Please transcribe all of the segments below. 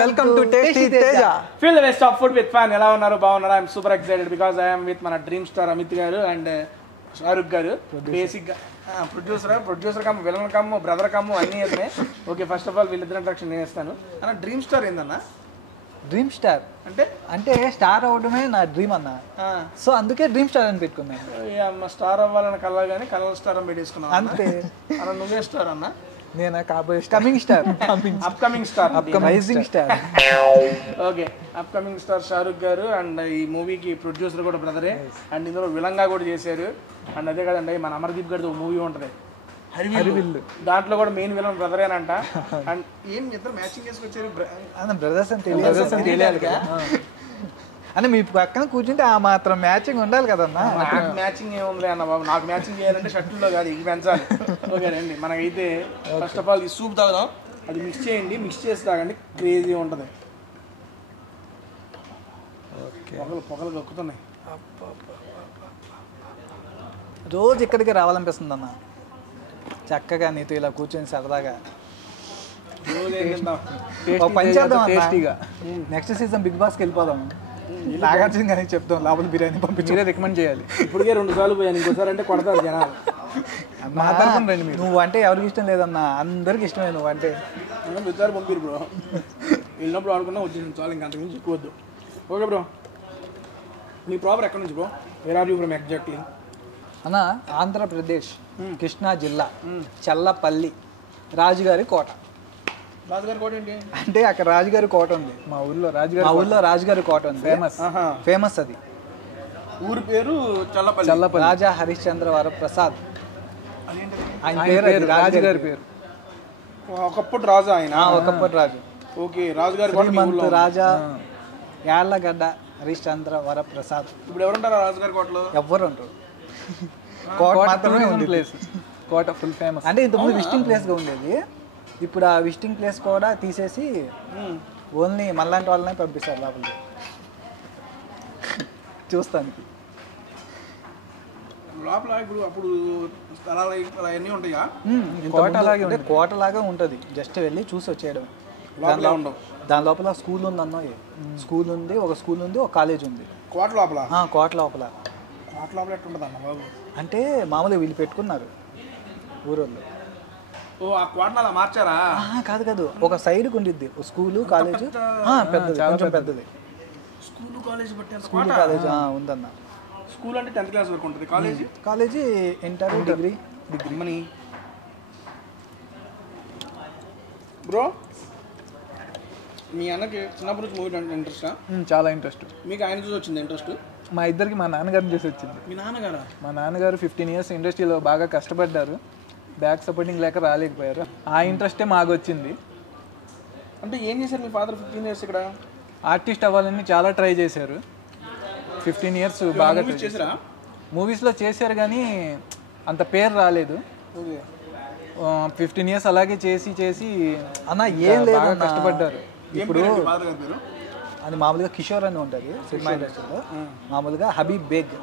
welcome to Tasty Teja. Feel the best of food with fun. ఎలా ఉన్నారు బాగున్నారా? I'm super excited because I am with మన dream star Amit గారు and Shahrukh గారు. Basic గా producer come villain come brother come అన్నీ అయితే okay. First of all వీళ్ళిద్దరు ఇంట్రడక్షన్ నేను ఇస్తాను. అన్న డ్రీమ్ స్టార్ ఏందన్నా? డ్రీమ్ స్టార్ అంటే స్టార్ అవడమే నా డ్రీమ్ అన్న. సో అందుకే డ్రీమ్ స్టార్ అని పెట్టుకున్నాను. స్టార్ అవ్వాలని కలర్ కానీ కలర్ స్టార్ అని పెట్టేసుకున్నాను అంతే. అన్న నువ్వే స్టార్ అన్న? నేను కాబోయే coming star, upcoming star, rising star. Okay, upcoming star Shahrukh గారు అండ్ ఈ మూవీకి ప్రొడ్యూసర్ కూడా బ్రదరే అండ్ ఇందులో విలంగా కూడా చేశారు. అండ్ అదే కదండి మన అమర్దీప్ గారితో మూవీ ఉంటుంది హరివిల్లు, దాంట్లో కూడా మెయిన్ విలన్ బ్రదరేనంట. అండ్ ఏం ఇద్దరు మ్యాచింగ్ చేసుకొచ్చారు బ్రదర్స్ అని తెలియాలి అని మీ పక్కన కూర్చుంటే ఆ మాత్రం మ్యాచింగ్ ఉండాలి కదన్నా. నాకు మ్యాచింగ్ ఏముంది అన్న బాబు, నాకు మ్యాచింగ్ చేయాలంటే షర్టుల్లో కాదు ఇవి పెంచాలి. ఓకేనండి, మనకైతే ఫస్ట్ ఆఫ్ ఆల్ ఈ సూప్ తాగుదాం. అది మిక్స్ చేయండి, మిక్స్ చేసి తాగండి, క్రేజీ ఉంటుంది. పొగలు కక్కుతున్నాయి. రోజు ఇక్కడికి రావాలనిపిస్తుంది అన్న, చక్కగా నీతో ఇలా కూర్చొని సరదాగా పని చేద్దాం. టేస్టీగా నెక్స్ట్ సీజన్ బిగ్ బాస్కి వెళ్ళిపోదాం. నాగార్జున గారికి చెప్తాం లోపల బిర్యానీ పంపించి రికమెండ్ చేయాలి. ఇప్పటికే 2 సార్లు పోయాను, ఇంకోసారి అంటే కొడతారు జనాలు. నువ్వు అంటే ఎవరికి ఇష్టం లేదన్నా, అందరికి ఇష్టమే నువ్వు అంటే. ప్రతిసారి పంపిరు బ్రో, వెళ్ళినప్పుడు ఆడుకున్నా వచ్చేసి చాలు, ఇంకా అంతకుమించి ఎక్కువద్దు. ఓకే బ్రో, మీ ప్రాపర్ ఎక్కడి నుంచి bro? Where are you from exactly? అన్న ఆంధ్రప్రదేశ్, కృష్ణా జిల్లా, చల్లపల్లి, రాజుగారి కోట. రాజుగారి కోట ఏంటి అంటే అక్కడ రాజుగారి కోట ఉంది మా ఊర్లో. రాజుగారి కోట ఉంది, ఫేమస్ అది. ఊరి పేరు చల్లపల్లి. రాజా హరిశ్చంద్ర వరప్రసాద్ ఆయన పేరు, రాజుగారి పేరు. ఒకప్పుడు రాజా ఆయన, ఒకప్పుడు రాజు. ఓకే, రాజుగారి కోట రాజా యాళ్ళగడ్డ హరిశ్చంద్ర వరప్రసాద్. ఇప్పుడు ఎవరుంటారు రాజుగారి కోటలో? ఎవ్వరు ఉంటారు. కోట మాత్రమే ఉంది ప్లేస్. కోట ఫుల్ ఫేమస్. అంటే ఇంతకుముందు విజిటింగ్ ప్లేస్గా ఉండేది, ఇప్పుడు ఆ విజిటింగ్ ప్లేస్ కూడా తీసేసి ఓన్లీ మనలాంటి వాళ్ళనే పంపిస్తారు లోపలికి చూస్తానికి. లోపల ఇప్పుడు అప్పుడు స్థలాలు అవన్నీ ఉంటాయా? కోట అలాగే ఉంటుంది, కోటలాగా ఉంటుంది. జస్ట్ వెళ్ళి చూసి వచ్చేయడం. దాని లోపల స్కూల్ ఉంది అన్న, స్కూల్ ఉంది, ఒక స్కూల్ ఉంది, ఒక కాలేజ్ ఉంది. కోట లోపల? కోట లోపల. కోట లోపల ఎట్టుంటుంది అన్న బాబు? అంటే మామూలుగా వీళ్ళు పెట్టుకున్నారు ఊరోళ్ళు. ఓ, ఆ కోటను అలా మార్చారా? కాదు, ఒక సైడ్కి ఉండిద్ది స్కూలు కాలేజ్, పెద్దది, కొంచెం పెద్దది. స్కూల్ కాలేజ్ ఉందన్న. స్కూల్ అంటే 10th క్లాస్ వరకు ఉంటుంది. College inter, degree money. Bro, మీ అన్నకి చిన్నప్పటి నుంచి మూవీ అంటే ఇంట్రెస్టా? చాలా ఇంట్రెస్ట్. మీకు ఆయన చూసి వచ్చింది ఇంట్రెస్ట్? మా ఇద్దరికి మా నాన్నగారిని చూసి వచ్చింది. మీ నాన్నగారా? మా నాన్నగారు 15 years ఇండస్ట్రీలో బాగా కష్టపడ్డారు, బ్యాక్ సపోర్టింగ్ లేక రాలేకపోయారు. ఆ ఇంట్రెస్టే మాకు వచ్చింది. అంటే ఏం చేశారు మీ ఫాదర్ 15 years ఇక్కడ? ఆర్టిస్ట్ అవ్వాలని చాలా ట్రై చేశారు. 15 years బాగా చేశారా? మూవీస్లో చేశారు కానీ అంత పేరు రాలేదు. 15 years అలాగే చేసి అన్న ఏం లేదు, కష్టపడ్డారు. ఇప్పుడు అది మామూలుగా కిషోర్ అని ఉంటుంది సినిమా ఇండస్ట్రీలో, మామూలుగా హబీబ్ బేగ్.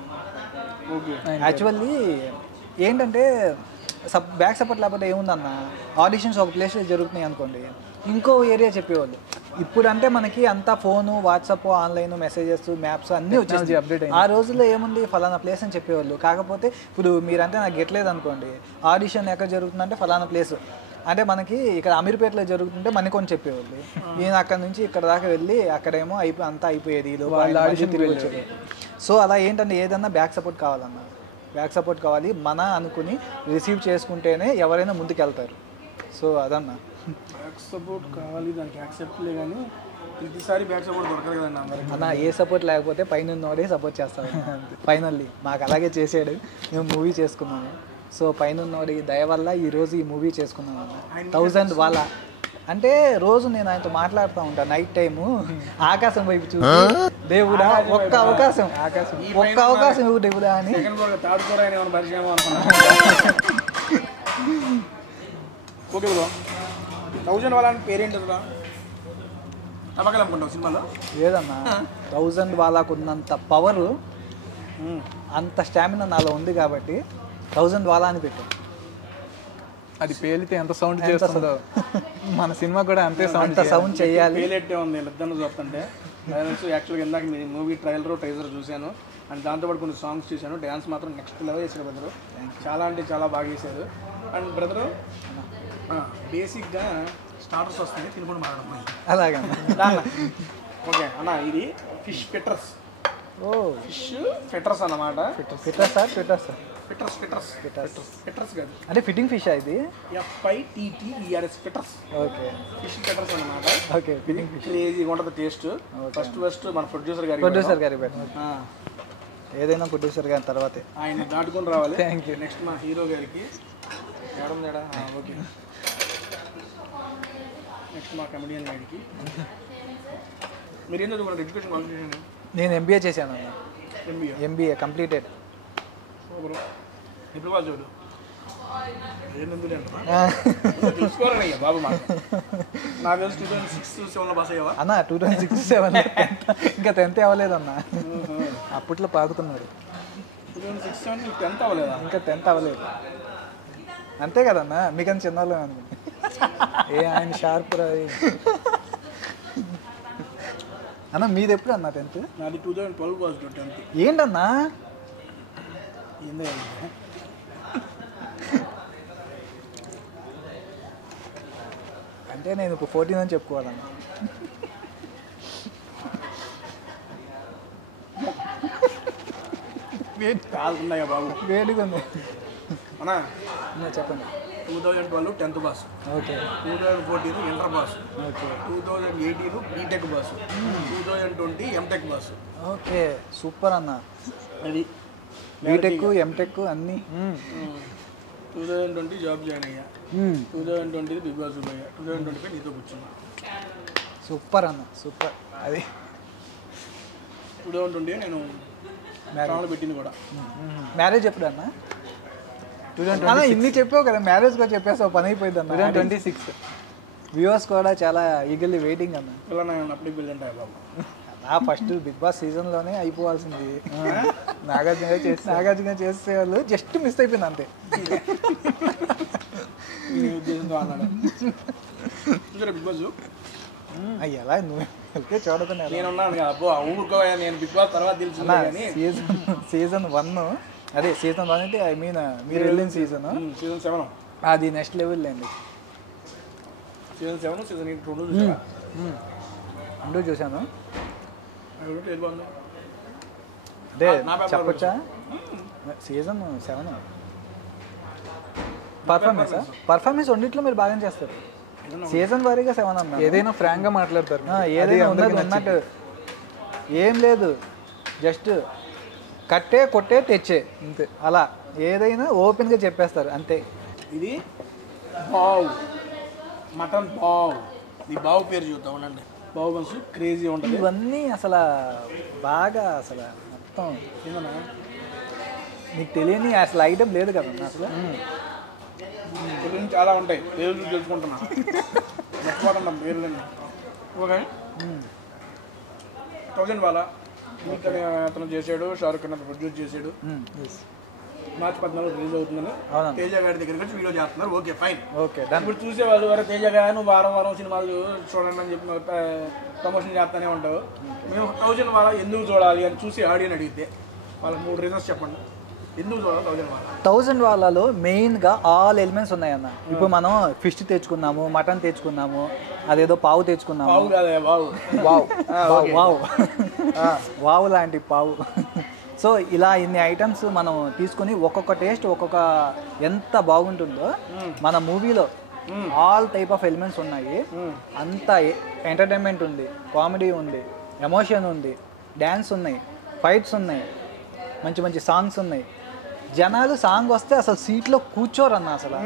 యాక్చువల్లీ ఏంటంటే బ్యాక్ సపోర్ట్ లేకపోతే ఏముందన్న, ఆడిషన్స్ ఒక ప్లేస్లో జరుగుతున్నాయి అనుకోండి, ఇంకో ఏరియా చెప్పేవాళ్ళు. ఇప్పుడు అంటే మనకి అంతా phone, WhatsApp, online messages, maps అన్నీ వచ్చేసి అప్డేట్. ఆ రోజుల్లో ఏముంది, ఫలానా ప్లేస్ అని చెప్పేవాళ్ళు. కాకపోతే ఇప్పుడు మీరంటే నాకు గెట్లేదు అనుకోండి, ఆడిషన్ ఎక్కడ జరుగుతుందంటే ఫలానా ప్లేస్ అంటే మనకి ఇక్కడ అమీర్పేటలో జరుగుతుంటే మణికొండ చెప్పేవాళ్ళు. ఈయన అక్కడ నుంచి ఇక్కడ దాకా వెళ్ళి అక్కడేమో అంతా అయిపోయేది, ఆడిషన్ తిరిగి వచ్చేది. సో అలా ఏంటంటే ఏదన్నా బ్యాక్ సపోర్ట్ కావాలన్నా, బ్యాక్ సపోర్ట్ కావాలి. మన అనుకుని రిసీవ్ చేసుకుంటేనే ఎవరైనా ముందుకు వెళ్తారు. సో అదన్నా బ్యాక్ సపోర్ట్ కావాలి, దానికి యాక్సెప్ట్లే కానీ ప్రతిసారి బ్యాక్ సపోర్ట్ దొరకదు కదండి అందరికి. అన్న ఏ సపోర్ట్ లేకపోతే పైన ఉన్నవాడే సపోర్ట్ చేస్తాడు. ఫైనల్లీ మాకు అలాగే చేసాడు, మేము మూవీ చేసుకున్నాము. సో పైన ఉన్నవాడి దయ వల్ల ఈరోజు ఈ మూవీ చేసుకున్నాము అన్న. 1000 వాళ్ళ అంటే రోజు నేను ఆయనతో మాట్లాడుతూ ఉంటాను నైట్ టైము, ఆకాశం వైపు చూసి దేవుడా ఒక్క అవకాశం ఇవ్వు దేవుడా అని. ఓకే బ్రో, 1000 వాళ్ళని పేరేంటరా? టమాకాలు అనుకుంటావు సినిమాలో? లేదన్నా, 1000 వాళ్ళకు ఉన్నంత పవరు, అంత స్టామినా నాలో ఉంది కాబట్టి 1000 వాళ్ళ అని పెట్టాను. అది పేలితే ఎంత సౌండ్ చేస్తుందో మన సినిమా కూడా అంతే సౌండ్ చేయాలి. పేలెట్టే ఉంది వీళ్ళిద్దరిని చూస్తుంటే. యాక్చువల్గా ఇందాక మీ మూవీ ట్రైలర్ చూశాను అండ్ దాంతోపాటు కొన్ని సాంగ్స్ చూశాను. డ్యాన్స్ మాత్రం నెక్స్ట్ లెవెల్ చేశారు బ్రదరు. చాలా అంటే చాలా బాగా చేశారు. అండ్ బ్రదరు బేసిక్గా స్టార్టర్స్ వస్తాయి తినుకొని మాట్లాడడం అలాగే. ఓకే అన్న, ఇది ఫిష్ ఫిట్టర్స్. ఫిష్ ఫిట్టర్స్ అన్నమాట. ఫిట్టర్స్ కాదు అంటే ఫిట్టింగ్ ఫిష్ ఇది. FITTERS fitters. Okay, fish fitters అన్నమాట. ఓకే, ఫిట్టింగ్ ఫిష్ క్రేజీగా ఉంటుంది టేస్ట్. ఫస్ట్ మన ప్రొడ్యూసర్ గారి ఏదైనా ప్రొడ్యూసర్ గారి తర్వాతే ఆయన దాటుకొని రావాలి. Thank you. నెక్స్ట్ మా హీరో గారికి ఓకే. నెక్స్ట్ మా కమెడియన్ గారికి. మీరు ఏం చదువుకున్నారు? Education qualification? నేను MBA చేశాను అన్న. MBA completed. ఇప్పుడు వాళ్ళు చూడు తెలుసుకోవాలయ్యా బాబు. నాకు తెలుసు 2006-07 పాస్ అయ్యావా అన్న? 2006-07 ఇంకా 10th అవ్వలేదన్న. అప్పట్లో పాకుతున్నాడు. 2006-07 10th అవ్వలేదా? ఇంకా 10th అవ్వలేదు. అంతే కదన్న, మీకని చిన్నవాళ్ళు అనుకో. ఆయన షార్ప్ రా అన్న. మీది ఎప్పుడు అన్న 10th? నాది 2012 పాస్ 10th. ఏంటన్నా ఏందో అంటే నేను ఇప్పుడు 14 అని చెప్పుకోవాలన్న. కాలుతున్నాయా బాబు? వేడిగా ఉంది అన్నా. చెప్పండి. 2012 10th pass. Okay. 2014 inter pass. Okay. 2018 BTech pass. 2020 MTech pass. Okay, super అన్న. అది బీటెక్ ఎంటెక్ అన్నీ. 2020 జాబ్ జాయిన్ అయ్యా. 2020 బిగ్ బాస్ అయ్యా. 2025 నీతో కూర్చున్నా. సూపర్ అన్న, సూపర్. అది 2020 నేను మ్యారేజ్ పెట్టింది కూడా. మ్యారేజ్ ఎప్పుడు అన్న? 2020. ఇన్ని చెప్పావు కదా, మ్యారేజ్ కూడా చెప్పేసావు, పని అయిపోయింది అన్న. 2026. వ్యూవర్స్ కూడా చాలా ఈగల్లీ వెయిటింగ్ అన్న. ఇలా నేను అప్పటికి వెళ్ళంటాయి బాబు. ఫస్ట్ బిగ్ బాస్ సీజన్లోనే అయిపోవాల్సింది. నాగార్జున చేసే వాళ్ళు జస్ట్ మిస్ అయిపోయింది అంతే. ఉద్దేశంతో అన్నాడు బిగ్ బాస్. ఎలా నువ్వు వెళ్తే చూడకుండా నేనున్నాను అబ్బో ఊరుకోయా. నేను బిగ్ బాస్ తర్వాత తెలిసింది కానీ సీజన్ 1 అదే సీజన్ 1 అంటే ఐ మీన్ మీరు వెళ్ళిన సీజన్ సీజన్ 7 అది నెక్స్ట్ లెవెల్ అండి. సీజన్ 7 సీజన్ 8 రెండు చూసాను. అంటే చెప్పొచ్చా? సీజన్ 7 పర్ఫార్మెన్స్ రెండిట్లో మీరు బాగా చేస్తారు. సీజన్ వారీగా 7 అన్న. ఏదైనా ఫ్రాంక్ గా మాట్లాడతారు. ఏదైనా ఉన్నట్టు ఏం లేదు, జస్ట్ కట్టే కొట్టే తెచ్చే అంతే. అలా ఏదైనా ఓపెన్గా చెప్పేస్తారు అంతే. ఇది బావ్ మటన్ బావ్. ఈ బావ్ పేరు చూద్దాం ఉండండి. బావ్ బన్స్ క్రేజీ ఉంటుంది. ఇవన్నీ అసలు బాగా అసలు మొత్తం నీకు తెలియని అసలు ఐటమ్ లేదు కదా అసలు. చాలా ఉంటాయి, పేర్లు తెలుసుకుంటున్నా. మర్చిపోతున్నాం పేర్లన్నీ. ఓకే. 1000 వాళ్ళ అతను చేశాడు, షారుఖ్ ఖాన్ అతను ప్రొడ్యూస్ చేశాడు. మార్చి 14 రిలీజ్ అవుతుందని తేజ గారి దగ్గరికి వచ్చి వీడియో చేస్తున్నారు. Okay fine. ఓకే. ఇప్పుడు చూసేవాళ్ళు వరే తేజ గారు నువ్వు వారం సినిమాలు చూడండి అని చెప్పి ప్రమోషన్ చేస్తూనే ఉంటావు. మేము 1000 వాళ్ళ ఎందుకు చూడాలి అని చూసి ఆడియన్ అడిగితే వాళ్ళకి 3 రీజన్స్ చెప్పండి ఎందుకు చూడాలి 1000 వాళ్ళ. 1000 వాళ్ళలో మెయిన్గా ఆల్ ఎలిమెంట్స్ ఉన్నాయన్న. ఇప్పుడు మనం ఫిష్ తెచ్చుకున్నాము, మటన్ తెచ్చుకున్నాము, అదేదో పావు తెచ్చుకున్నాము. పావు కాదే వావ్ వావ్ వావ్ లాంటి పావు. సో ఇలా ఇన్ని ఐటమ్స్ మనం తీసుకుని ఒక్కొక్క టేస్ట్ ఒక్కొక్క ఎంత బాగుంటుందో మన మూవీలో ఆల్ టైప్ ఆఫ్ ఎలిమెంట్స్ ఉన్నాయి. అంత ఎంటర్టైన్మెంట్ ఉంది, కామెడీ ఉంది, ఎమోషన్ ఉంది, డ్యాన్స్ ఉన్నాయి, ఫైట్స్ ఉన్నాయి, మంచి మంచి సాంగ్స్ ఉన్నాయి. జనాలు సాంగ్ వస్తే అసలు సీట్లో కూర్చోరన్న అసలు.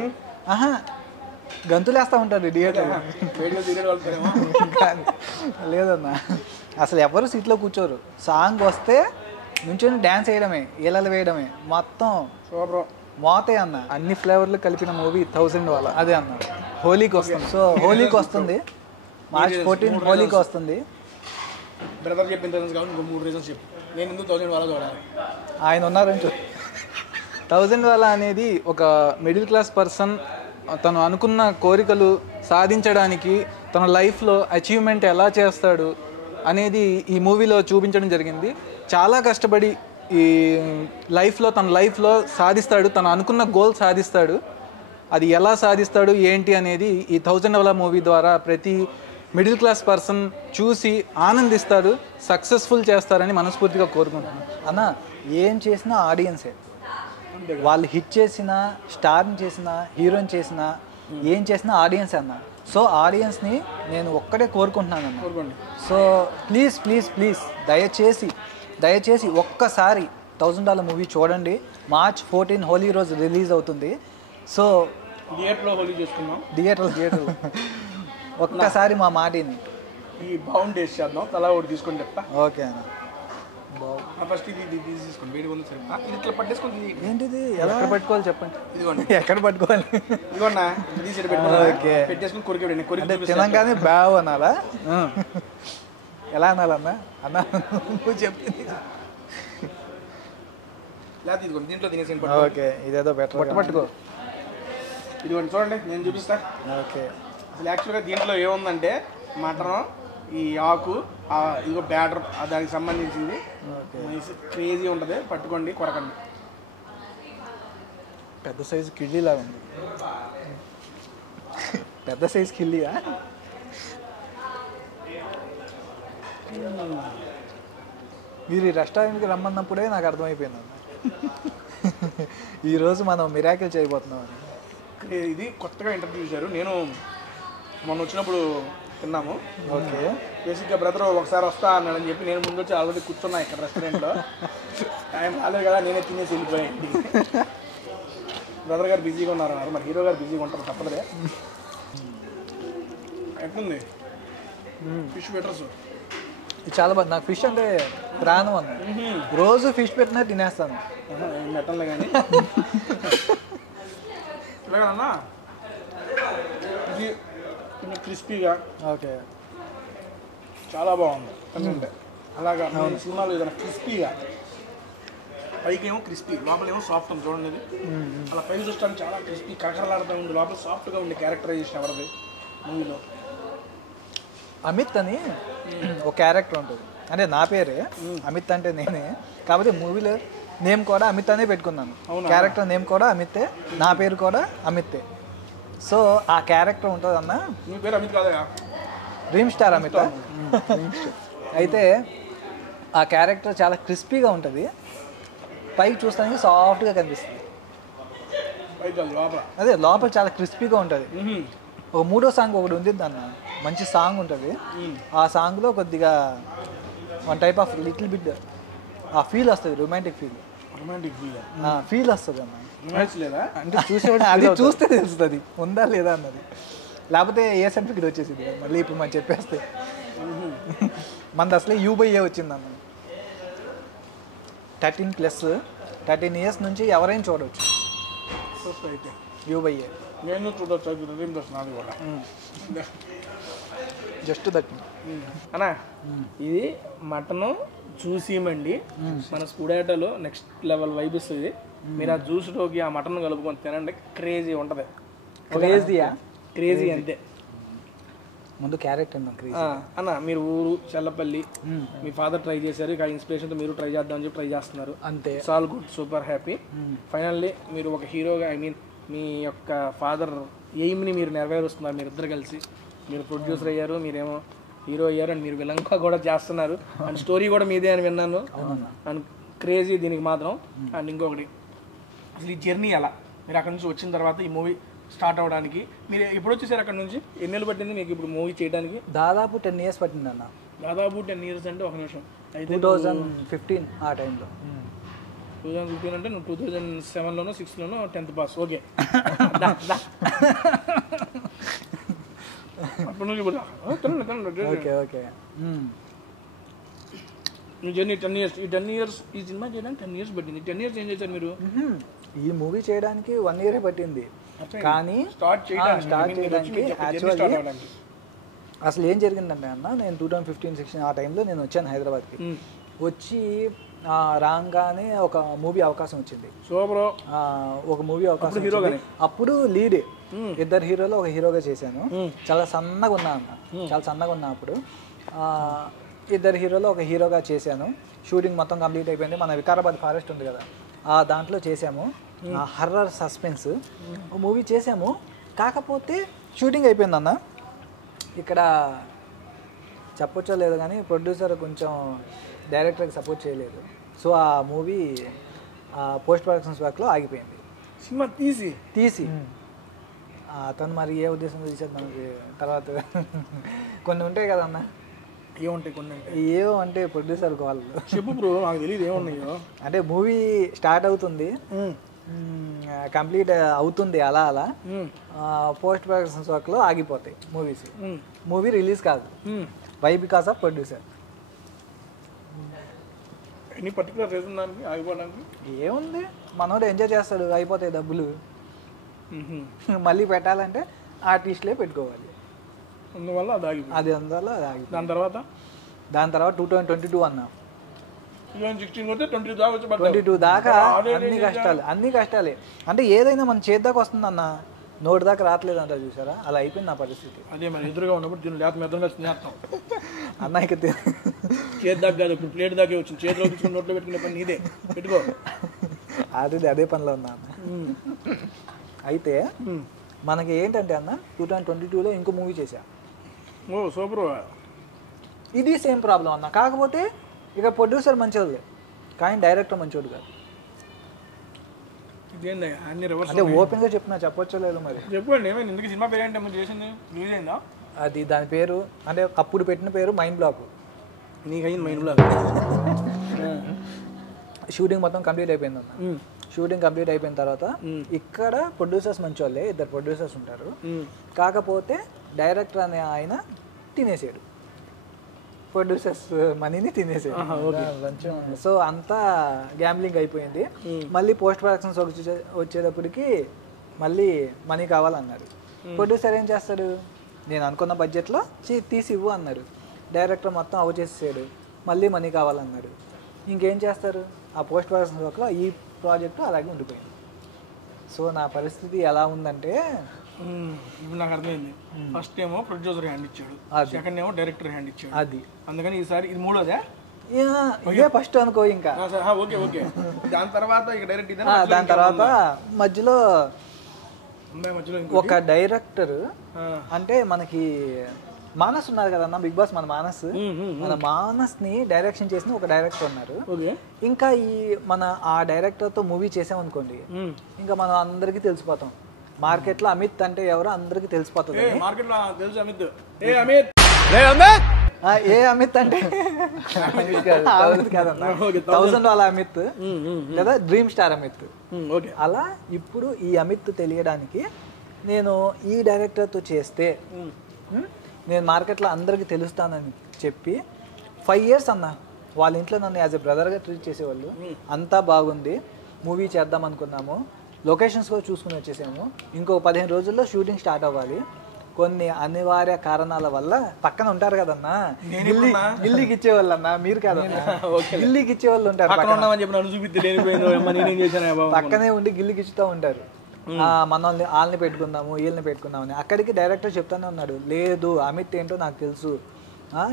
గంతులేస్తూ ఉంటారు థియేటర్లో. లేదన్న, అసలు ఎవరు సీట్లో కూర్చోరు. సాంగ్ వస్తే నుంచొని డ్యాన్స్ వేయడమే, ఈలలు వేయడమే, మొత్తం మోతే అన్న. అన్ని ఫ్లేవర్లు కలిపిన మూవీ 1000 వాళ్ళ. అదే అన్న. హోలీకి వస్తుంది. సో హోలీకి వస్తుంది, March 14 హోలీకి వస్తుంది. బ్రదర్ చెప్పిన రీజన్స్ కావాలి, ఇంకో 3 రీజన్స్ చెప్పు. నేను ఎందుకు 1000 వాళ్ళ చూడాలి? ఆయన ఉన్నారని 1000 వాళ్ళ అనేది ఒక మిడిల్ క్లాస్ పర్సన్ తను అనుకున్న కోరికలు సాధించడానికి తన లైఫ్లో అచీవ్మెంట్ ఎలా చేస్తాడు అనేది ఈ మూవీలో చూపించడం జరిగింది. చాలా కష్టపడి ఈ తన లైఫ్లో సాధిస్తాడు, తను అనుకున్న గోల్ సాధిస్తాడు. అది ఎలా సాధిస్తాడు ఏంటి అనేది ఈ 1000 మూవీ ద్వారా ప్రతి మిడిల్ క్లాస్ పర్సన్ చూసి ఆనందిస్తారు, సక్సెస్ఫుల్ చేస్తారని మనస్ఫూర్తిగా కోరుకుంటున్నాను. అన్న ఏం చేసినా ఆడియన్సే, వాళ్ళు హిట్ చేసిన, స్టార్ని చేసిన, హీరోయిన్ చేసిన, ఏం చేసినా ఆడియన్సే అన్న. సో ఆడియన్స్ని నేను ఒక్కడే కోరుకుంటున్నాను అన్న. సో ప్లీజ్ ప్లీజ్ ప్లీజ్ దయచేసి ఒక్కసారి $1000 మూవీ చూడండి. March 14 హోలీ రోజు రిలీజ్ అవుతుంది. సో థియేటర్లో హోలీ చేసుకున్నాం. థియేటర్ ఒక్కసారి మా మాటిని ఈ బౌండ్ వేసి చేద్దాం. తలా ఒకటి తీసుకొని చెప్తా. ఓకే అన్న. ఫస్ట్ ఇది తీసుకోండి, వేడి ఉంది సరే. ఇది ఇట్లా పట్టేసుకొని ఏంటిది ఎలా పట్టుకోవాలి చెప్పండి. ఇదిగోండి, ఎక్కడ పట్టుకోవాలి? ఇదిగోన్నా తీసి ఓకే. పెట్టేసుకుని కొరికి అంటే తినంగానే బావ్ అనాలా? ఎలా అనాలన్నా? అన్న నువ్వు చెప్పింది. లేకపోతే ఇదిగోండి దీంట్లో తినేసి. ఓకే, ఇదేదో బెటర్. పట్టుకో. ఇదిగోండి చూడండి, నేను చూపిస్తా. ఓకే. అసలు యాక్చువల్గా దీంట్లో ఏముందంటే మటన్, ఈ ఆకు, ఇదిగో బ్యాటర్, దానికి సంబంధించింది. క్రేజీ ఉంటుంది, పట్టుకోండి, కొరకండి. పెద్ద సైజు కిళ్ళీలాగా ఉంది. పెద్ద సైజు కిళ్ళీయా? మీరు ఈ రెస్టారెంట్కి రమ్మన్నప్పుడే నాకు అర్థమైపోయింది. ఈరోజు మనం మిరాకిల్ చేయబోతున్నాం. ఇది కొత్తగా ఇంటర్వ్యూ చేశారు, నేను మొన్న వచ్చినప్పుడు తిన్నాము. ఓకే. బేసిక్గా బ్రదర్ ఒకసారి వస్తా అన్నాడని చెప్పి నేను ముందు వచ్చి ఆల్రెడీ కూర్చున్నా ఇక్కడ రెస్టారెంట్లో. ఆయన రాలేదు కదా, నేనే తినేసి వెళ్ళిపోయాను. బ్రదర్ గారు బిజీగా ఉన్నారు అన్నారు, మరి హీరో గారు బిజీగా ఉంటారు, తప్పదే. ఎట్లుంది ఫిష్ బెటర్స్? ఇది చాలా బాగుంది. నాకు ఫిష్ అంటే ప్రాణం అన్న. రోజు ఫిష్ పెట్టినా తినేస్తాను. మెట్టలే కానీ అన్నా ఇది కొంచెం క్రిస్పీగా. ఓకే. చాలా బాగుంది అంటే అలాగా సినిమాలో ఏదైనా క్రిస్పీగా, పైకేమో క్రిస్పీ, లోపలేమో సాఫ్ట్ ఉంది చూడండి. అలా పైకి చూస్తాను చాలా క్రిస్పీ కరకరలాడుతూ ఉంది, లోపల సాఫ్ట్గా ఉండే క్యారెక్టరైజేషన్ ఎవరిది మూవీలో. అమిత్ అని ఒక క్యారెక్టర్ ఉంటుంది, అంటే నా పేరే అమిత్, అంటే నేనే. కాకపోతే మూవీలో నేమ్ కూడా అమిత్ అనే పెట్టుకున్నాను. క్యారెక్టర్ నేమ్ కూడా అమితే, నా పేరు కూడా అమితే. సో ఆ క్యారెక్టర్ ఉంటుంది అన్న. మీ పేరు అమిత్ కాదా? Dream star Amit. అయితే ఆ క్యారెక్టర్ చాలా క్రిస్పీగా ఉంటుంది, పైకి చూస్తానికి సాఫ్ట్గా కనిపిస్తుంది. అదే లోపల చాలా క్రిస్పీగా ఉంటుంది. ఒక 3వ సాంగ్ ఒకటి ఉంది అన్న, మంచి సాంగ్ ఉంటుంది. ఆ సాంగ్లో కొద్దిగా one type of little bit ఆ ఫీల్ వస్తుంది, రొమాంటిక్ ఫీల్ వస్తుంది అన్న. అంటే చూసేవాడు అది చూస్తే తెలుస్తుంది ఉందా లేదా అన్నది, లేకపోతే ఏ సర్టిఫికేట్ వచ్చేసింది మళ్ళీ ఇప్పుడు మనం చెప్పేస్తే. మనది అసలే U/A వచ్చింది అన్న. 13 years నుంచి ఎవరైనా చూడవచ్చు U/A. నేను చూడవచ్చు కూడా. జస్ట్ దట్ అన్నా ఇది మటను జ్యూసీమండి, మన స్పూడాటోలో నెక్స్ట్ లెవెల్ వైబ్ ఇస్తుంది. మీరు ఆ జ్యూస్లోకి ఆ మటన్ కలుపుకొని తినండి, క్రేజీ ఉంటుంది. క్రేజీ అంతే. ముందు క్యారెట్ అన్న మీరు ఊరు చల్లపల్లి, మీ ఫాదర్ ట్రై చేశారు, ఇక ఇన్స్పిరేషన్తో మీరు ట్రై చేద్దామని చెప్పి ట్రై చేస్తున్నారు. అంతే. All good, super happy. Finally మీరు ఒక హీరోగా, ఐ మీన్ మీ యొక్క ఫాదర్ ఎయిమ్ని మీరు నెరవేరుస్తున్నారు. మీరు ఇద్దరు కలిసి, మీరు ప్రొడ్యూసర్ అయ్యారు, మీరేమో హీరో అయ్యారు, అండ్ మీరు విలంగా కూడా చేస్తున్నారు. అండ్ స్టోరీ కూడా మీదే అని విన్నాను. అండ్ క్రేజీ దీనికి మాత్రం. అండ్ ఇంకొకటి, అసలు ఈ జర్నీ ఎలా, మీరు అక్కడ నుంచి వచ్చిన తర్వాత ఈ మూవీ స్టార్ట్ అవ్వడానికి మీరు ఎప్పుడు వచ్చేసారు? అక్కడ నుంచి ఎన్ని నెలలు పట్టింది మీకు ఇప్పుడు మూవీ చేయడానికి? దాదాపు 10 years పట్టింది అన్న. దాదాపు 10 years అంటే ఒక నిమిషం, అయితే 2015 ఆ టైంలో. 2015 అంటే నువ్వు 2007లోనో 6లోనో 10th pass. Okay. Okay okay. మీ జర్నీ 10 years. ఈ 10 years ఈ సినిమా చేయడానికి 10 years పట్టింది. 10 years ఏం చేశారు మీరు? ఈ మూవీ చేయడానికి 1 year పట్టింది. కానీ స్టార్ట్ చేయడానికి అసలు ఏం జరిగిందంటే అన్న, నేను 2015-16 ఆ టైంలో నేను వచ్చాను హైదరాబాద్కి. వచ్చి రాగానే ఒక మూవీ అవకాశం వచ్చింది. సూపర్. ఒక మూవీ అవకాశం హీరోగానే. అప్పుడు లీడ్ ఇద్దరు హీరోలు ఒక హీరోగా చేశాను. చాలా సన్నగా ఉన్నా అన్న, చాలా సన్నగా ఉన్నా అప్పుడు. ఇద్దరు హీరోలు ఒక హీరోగా చేశాను. షూటింగ్ మొత్తం కంప్లీట్ అయిపోయింది. మన వికారాబాద్ ఫారెస్ట్ ఉంది కదా, దాంట్లో చేసాము. హర్రర్ సస్పెన్స్ మూవీ చేసాము. కాకపోతే షూటింగ్ అయిపోయింది అన్న. ఇక్కడ చెప్పొచ్చో లేదు కానీ ప్రొడ్యూసర్ కొంచెం డైరెక్టర్కి సపోర్ట్ చేయలేదు. సో ఆ మూవీ పోస్ట్ ప్రొడక్షన్స్ వర్క్లో ఆగిపోయింది. సినిమా తీసి అతను మరి ఏ ఉద్దేశంతో తీసేది మనకి తర్వాత కొన్ని ఉంటాయి కదన్న. ఏముంటాయి కొన్ని? ఏవో అంటే ప్రొడ్యూసర్ వాళ్ళు చెప్పు బ్రో, నాకు తెలియదు ఏమున్నాయో. అంటే మూవీ స్టార్ట్ అవుతుంది, కంప్లీట్ అవుతుంది, అలా అలా పోస్ట్ ప్రొడక్షన్స్ వర్క్లో ఆగిపోతాయి మూవీస్. మూవీ రిలీజ్ కాదు. Why? Because of producer. Any particular reason దానికి ఆగిపోవడానికి? ఏముంది, మనోడు ఎంజాయ్ చేస్తాడు, అయిపోతాయి డబ్బులు. మళ్ళీ పెట్టాలంటే ఆర్టిస్ట్లే పెట్టుకోవాలి. అందువల్ల అది ఆగిపోయింది. అందువల్ల అది ఆగిపోయింది. దాని తర్వాత 2022 అన్నా. 22 దాకా అన్ని కష్టాలే. అంటే ఏదైనా మన చేద్దాకా వస్తుందన్న, నోటి దాకా రావట్లేదు అంట. చూసారా, అలా అయిపోయింది నా పరిస్థితి. అదే మరి ఎదురుగా ఉన్నప్పుడు దీన్ని లేక మెద్దం కలిసి తినేస్తాం అన్నకి చేద్దాకా కాదు, ఇప్పుడు ప్లేట్ దాకే వచ్చింది. చేతిలో తీసుకుని నోట్లో పెట్టుకునే పని నీదే, పెట్టుకో. అదే పనిలో ఉన్నా అన్న. అయితే మనకి ఏంటంటే అన్న, 2022లో ఇంకో మూవీ చేశా. ఓ సూపర్. ఇది సేమ్ ప్రాబ్లం అన్న. కాకపోతే ఇక ప్రొడ్యూసర్ మంచోడు కానీ డైరెక్టర్ మంచోడు కాదు. అంటే ఓపెన్గా చెప్పినా చెప్పొచ్చో లేదు మరి. చెప్పండి ఏమైంది? ఇందుకు సినిమా పేరు ఏంటి చేసింది? రిలీజ్ అయిందా? అది దాని పేరు అంటే అప్పుడు పెట్టిన పేరు మైండ్ బ్లాక్. నీకైంది మైండ్ బ్లాక్. షూటింగ్ మొత్తం కంప్లీట్ అయిపోయింది అన్న. షూటింగ్ కంప్లీట్ అయిపోయిన తర్వాత ఇక్కడ ప్రొడ్యూసర్స్ మంచి వాళ్ళే, ఇద్దరు ప్రొడ్యూసర్స్ ఉంటారు. కాకపోతే డైరెక్టర్ అనే ఆయన తినేసాడు, ప్రొడ్యూసర్స్ మనీని తినేసాడు. సో అంతా గ్యాంబ్లింగ్ అయిపోయింది. మళ్ళీ పోస్ట్ ప్రొడక్షన్స్ వచ్చేటప్పటికి మళ్ళీ మనీ కావాలన్నారు. ప్రొడ్యూసర్ ఏం చేస్తాడు, నేను అనుకున్న బడ్జెట్లో తీసి ఇవ్వు అన్నారు. డైరెక్టర్ మొత్తం అవ చేసేసాడు, మళ్ళీ మనీ కావాలన్నాడు. ఇంకేం చేస్తారు, ఆ పోస్ట్ ప్రొడక్షన్ వర్క్లో ఈ ప్రాజెక్టు అలాగే ఉండిపోయింది. సో నా పరిస్థితి ఎలా ఉందంటే, ఇప్పుడు నాకు అర్థమైంది. ఫస్ట్ ఏమో ప్రొడ్యూసర్ హ్యాండ్ ఇచ్చాడు, సెకండ్ ఏమో డైరెక్టర్ హ్యాండ్ ఇచ్చాడు. అది అందుకని ఈసారి ఇది మూడోదే. ఇదే ఫస్ట్ అనుకో. ఇంకా ఓకే. దాని తర్వాత ఇక డైరెక్ట్ దాని తర్వాత మధ్యలో ఒక డైరెక్టర్ అంటే మనకి మానస్ ఉన్నారు కదన్నా, బిగ్ బాస్ మన మానస్ ని డైరెక్షన్ చేసిన ఒక డైరెక్టర్ ఉన్నారు. ఇంకా మన ఆ డైరెక్టర్ తో మూవీ చేసామనుకోండి, ఇంకా మనం అందరికి తెలిసిపోతాం. మార్కెట్ లో అమిత్ అంటే ఎవరో అందరికి తెలిసిపోతుంది. ఏ అమిత్ అంటే 1000 వాళ్ళ అమిత్ లేదా డ్రీమ్ స్టార్ అమిత్. అలా ఇప్పుడు ఈ అమిత్ తెలియడానికి నేను ఈ డైరెక్టర్తో చేస్తే నేను మార్కెట్లో అందరికీ తెలుస్తానని చెప్పి 5 years అన్న, వాళ్ళ ఇంట్లో నన్ను యాజ్ ఎ బ్రదర్గా ట్రీట్ చేసేవాళ్ళు. అంతా బాగుంది, మూవీ చేద్దాం అనుకున్నాము, లొకేషన్స్ కూడా చూసుకుని వచ్చేసాము. ఇంకో 15 రోజుల్లో షూటింగ్ స్టార్ట్ అవ్వాలి. కొన్ని అనివార్య కారణాల వల్ల పక్కన ఉంటారు కదన్నా, గిల్లీకి ఇచ్చేవాళ్ళు అన్న, మీరు కాదన్నా, గిల్లీకి ఇచ్చేవాళ్ళు ఉంటారు, పక్కనే ఉండి గిల్లీకి ఇచ్చుతూ ఉంటారు. మనల్ని వాళ్ళని పెట్టుకుందాము వీళ్ళని పెట్టుకుందామని. అక్కడికి డైరెక్టర్ చెప్తానే ఉన్నాడు, లేదు అమిత్ ఏంటో నాకు తెలుసు,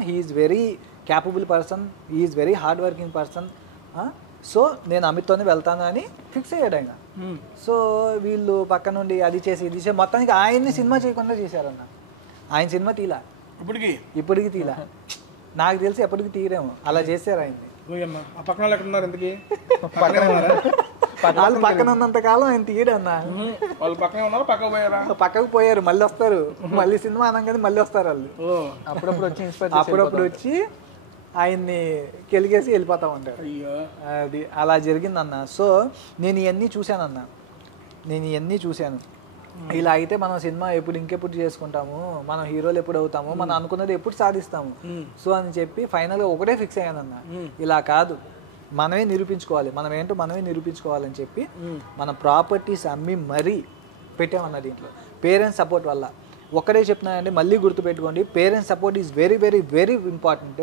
he's very capable person, he's very hard working person, so నేను అమిత్తోనే వెళ్తాను అని ఫిక్స్ అయ్యాడు ఆయన. సో వీళ్ళు పక్క నుండి అది చేసి ఇది చేసి మొత్తానికి ఆయన్ని సినిమా చేయకుండా చేశారన్న. ఆయన సినిమా తీలా, ఇప్పటికి తీలా, నాకు తెలిసి ఎప్పటికి తీరేమో, అలా చేశారు ఆయన్ని. వాళ్ళు పక్కన ఉన్నంత కాలం ఆయన తీయడు అన్న. పక్కకు పోయారు, మళ్ళీ వస్తారు, మళ్ళీ సినిమా అనగానే మళ్ళీ వస్తారు వాళ్ళు. అప్పుడప్పుడు వచ్చి ఆయన్ని కెలిగేసి వెళ్ళిపోతా ఉంటారు. అది అలా జరిగిందన్న. సో నేను ఇవన్నీ చూశాను. ఇలా అయితే మనం సినిమా ఇంకెప్పుడు చేసుకుంటాము, మనం హీరోలు ఎప్పుడు అవుతాము, మనం అనుకున్నది ఎప్పుడు సాధిస్తాము. సో అని చెప్పి ఫైనల్గా ఒకటే ఫిక్స్ అయ్యానన్న, ఇలా కాదు, మనమే నిరూపించుకోవాలి, మనం ఏంటో మనమే నిరూపించుకోవాలని చెప్పి మన ప్రాపర్టీస్ అమ్మి మరీ పెట్టామన్న. దీంట్లో పేరెంట్స్ సపోర్ట్ వల్ల. ఒక్కడే చెప్తున్నానండి, మళ్ళీ గుర్తుపెట్టుకోండి, parents support is very very very important.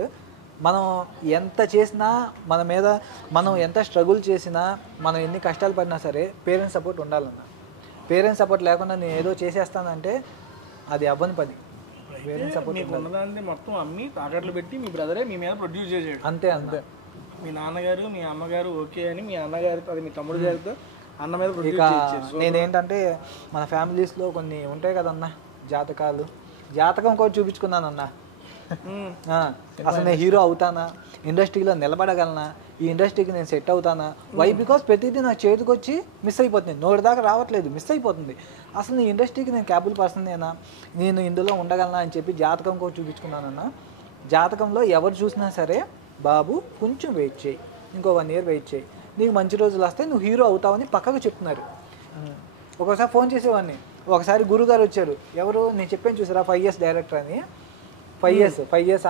మనం ఎంత చేసినా మన మీద మనం ఎంత స్ట్రగుల్ చేసినా మనం ఎన్ని కష్టాలు పడినా సరే పేరెంట్స్ సపోర్ట్ ఉండాలన్న. పేరెంట్స్ సపోర్ట్ లేకుండా నేను ఏదో చేసేస్తానంటే అది అవ్వని పని. పేరెంట్స్ సపోర్ట్ మీకు ఉన్నదాన్ని మొత్తం అమ్మి తాకట్లు పెట్టి మీ బ్రదరే మీ మీద ప్రొడ్యూస్ చేసాడు. అంతే అంతే. మీ నాన్నగారు మీ అమ్మగారు ఓకే అని మీ అన్నగారితో అది మీ తమ్ముడు గారితో అన్న మీద ఇక ప్రొడ్యూస్ చేశారు. నేనేంటంటే మన ఫ్యామిలీస్లో కొన్ని ఉంటాయి కదన్నా జాతకాలు, జాతకం కూడా చూపించుకున్నానన్నా. అసలు నేను హీరో అవుతానా, ఇండస్ట్రీలో నిలబడగలనా, ఈ ఇండస్ట్రీకి నేను సెట్ అవుతానా? వై? బికాస్ ప్రతిదీ నా చేతికి వచ్చి మిస్ అయిపోతుంది, నోటి దాకా రావట్లేదు, మిస్ అయిపోతుంది. అసలు ఈ ఇండస్ట్రీకి నేను క్యాబుల్ పర్సన్ నేనా, నేను ఇందులో ఉండగలనా అని చెప్పి జాతకం కూడా చూపించుకున్నానన్నా. జాతకంలో ఎవరు చూసినా సరే బాబు కొంచెం వెయిట్ చేయి, ఇంకో 1 year వెయిట్ చేయి, నీకు మంచి రోజులు వస్తే నువ్వు హీరో అవుతావని పక్కకు చెప్తున్నారు. ఒకసారి ఫోన్ చేసేవాడిని. ఒకసారి గురుగారు వచ్చారు. ఎవరు నేను చెప్పాను చూసారా 5 years డైరెక్టర్ అని, 5 years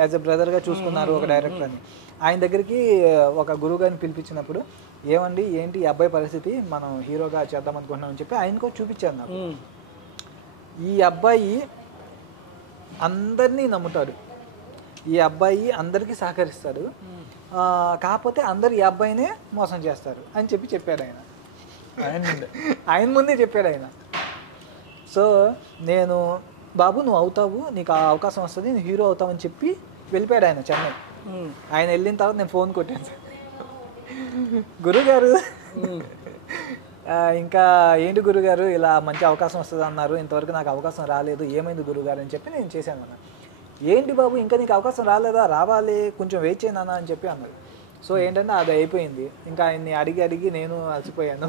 యాజ్ ఎ బ్రదర్గా చూసుకున్నారు ఒక డైరెక్టర్ అని. ఆయన దగ్గరికి ఒక గురువుగారిని పిలిపించినప్పుడు ఏమండి ఏంటి ఈ అబ్బాయి పరిస్థితి, మనం హీరోగా చేద్దాం అనుకుంటున్నాం అని చెప్పి ఆయనకు చూపించాను నాకు. ఈ అబ్బాయి అందరినీ నమ్ముతాడు, ఈ అబ్బాయి అందరికీ సహకరిస్తాడు, కాకపోతే అందరు ఈ అబ్బాయినే మోసం చేస్తారు అని చెప్పాడు ఆయన. ఆయన ముందే చెప్పాడు ఆయన. సో నేను బాబు నువ్వు అవుతావు, నీకు ఆ అవకాశం వస్తుంది, నువ్వు హీరో అవుతావు అని చెప్పి వెళ్ళిపోయాడు ఆయన చెన్నై. ఆయన వెళ్ళిన తర్వాత నేను ఫోన్ కొట్టాను, గురుగారు ఇంకా ఏంటి గురుగారు ఇలా మంచి అవకాశం వస్తుంది అన్నారు, ఇంతవరకు నాకు అవకాశం రాలేదు, ఏమైంది గురుగారు అని చెప్పి నేను చేశాను అన్న. ఏంటి బాబు ఇంకా నీకు అవకాశం రాలేదా, రావాలి కొంచెం వెయిట్ చేయను అన్న అని చెప్పి అన్నారు. సో ఏంటంటే అది అయిపోయింది. ఇంకా ఆయన్ని అడిగి నేను అలసిపోయాను.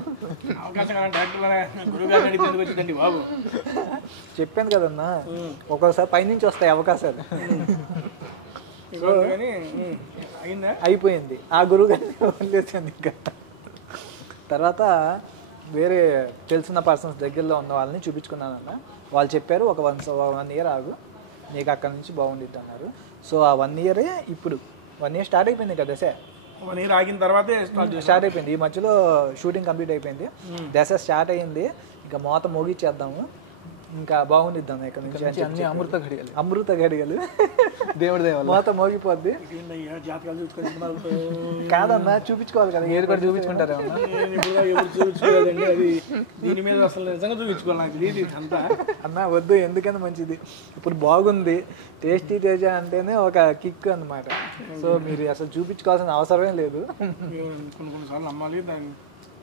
చెప్పాను కదన్నా ఒక్కొక్కసారి పైనుంచి వస్తాయి అవకాశాలు. అయిపోయింది. ఆ గురువు గారిని వదిలేసాను. ఇంకా తర్వాత వేరే తెలిసిన పర్సన్స్ దగ్గరలో ఉన్న వాళ్ళని చూపించుకున్నానన్న. వాళ్ళు చెప్పారు ఒక 1 year ఆగు, నీకు అక్కడి నుంచి బాగుండిద్ది అన్నారు. సో ఆ 1 year ఇప్పుడు 1 year స్టార్ట్ అయిపోయింది కదా దశ. 1 year ఆగిన తర్వాతే స్టార్ట్ అయిపోయింది. ఈ మధ్యలో షూటింగ్ కంప్లీట్ అయిపోయింది, దశ స్టార్ట్ అయ్యింది. ఇంకా మోత మోగిచ్చేద్దాము, ఇంకా బాగుండిద్దాం ఇక్కడ నుంచి అన్ని అమృత ఘడియలు దేవుడి దేవాలి మోత మోగిపోద్ది. కాదన్నా చూపించుకోవాలి కదా, ఏది కూడా చూపించుకుంటారు దీని మీద అసలు నిజంగా చూపించుకోవాలి అంతా అన్న. వద్దు, ఎందుకని మంచిది. ఇప్పుడు బాగుంది టేస్టీ తేజ అంటేనే ఒక కిక్ అన్నమాట. సో మీరు అసలు చూపించుకోవాల్సిన అవసరమే లేదు. కొన్నిసార్లు నమ్మాలి,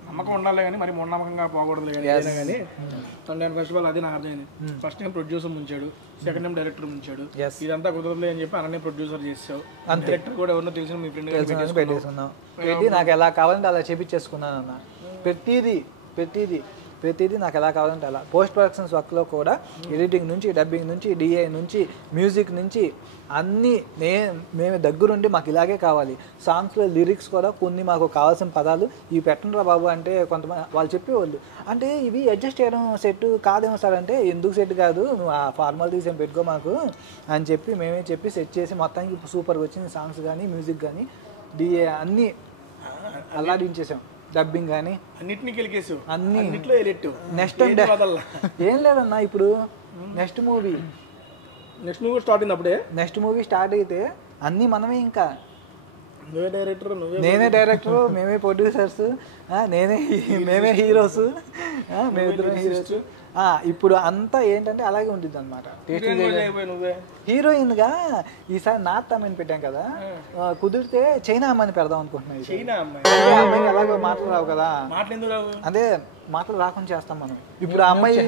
నమ్మకం ఉండాలి కానీ మరి మూఢనమ్మకంగా పోకూడదు కానీ. ఫస్ట్ ఆఫ్ ఆల్ అది నాకు అర్థమైంది. ఫస్ట్ టైం ప్రొడ్యూసర్ ముంచాడు, సెకండ్ టైం డైరెక్టర్ ముంచాడు. ఇదంతా కుదరదులే అని చెప్పి అననే ప్రొడ్యూసర్ చేసావు. డైరెక్టర్ కూడా ఎవరినో తెలిసిన మీ ఫ్రెండ్ పెట్టేసుకున్నాం. పెట్టి నాకు ఎలా కావాలంటే అలా చేపించేసుకున్నాను అన్న. ప్రతిదీ నాకు ఎలా కావాలంటే అలా. పోస్ట్ ప్రొడక్షన్స్ వర్క్లో కూడా ఎడిటింగ్ నుంచి, డబ్బింగ్ నుంచి, డిఐ నుంచి, మ్యూజిక్ నుంచి అన్నీ మేము దగ్గరుండి మాకు ఇలాగే కావాలి. సాంగ్స్లో లిరిక్స్ కూడా కొన్ని మాకు కావాల్సిన పదాలు ఇవి పెట్టండిరా బాబు అంటే కొంతమంది వాళ్ళు చెప్పేవాళ్ళు. అంటే ఇవి అడ్జస్ట్ చేయడం సెట్ కాదేమో సార్ అంటే, ఎందుకు సెట్ కాదు, నువ్వు ఆ ఫార్మాలిటీస్ ఏం పెట్టుకో మాకు అని చెప్పి మేమే చెప్పి సెట్ చేసి మొత్తానికి సూపర్గా వచ్చింది. సాంగ్స్ కానీ, మ్యూజిక్ కానీ, డిఏ అన్నీ అల్లాడించేసాం. డబ్బింగ్ కానీ అన్నిటినీ గెలికేసావు, అన్నిట్లో నెక్స్ట్ ఏం లేదన్నా. ఇప్పుడు నెక్స్ట్ మూవీ స్టార్ట్ అయింది. అప్పుడే నెక్స్ట్ మూవీ స్టార్ట్ అయితే అన్నీ మనమే. ఇంకా నువ్వే డైరెక్టర్, నేనే డైరెక్టర్, మేమే ప్రొడ్యూసర్స్, మేమే హీరోస్, మేమిద్దరం హీరోస్. ఇప్పుడు అంతా ఏంటంటే అలాగే ఉంటుంది అనమాట. హీరోయిన్గా ఈసారి నార్త్ అమ్మాయిని పెట్టాం కదా, కుదిరితే చైనా అమ్మాయిని పెడదాం అనుకుంటున్నాం. అమ్మాయికి అలాగే మాటలు రావు కదా, అదే మాటలు రాకుండా చేస్తాం మనం. ఇప్పుడు ఆ అమ్మాయి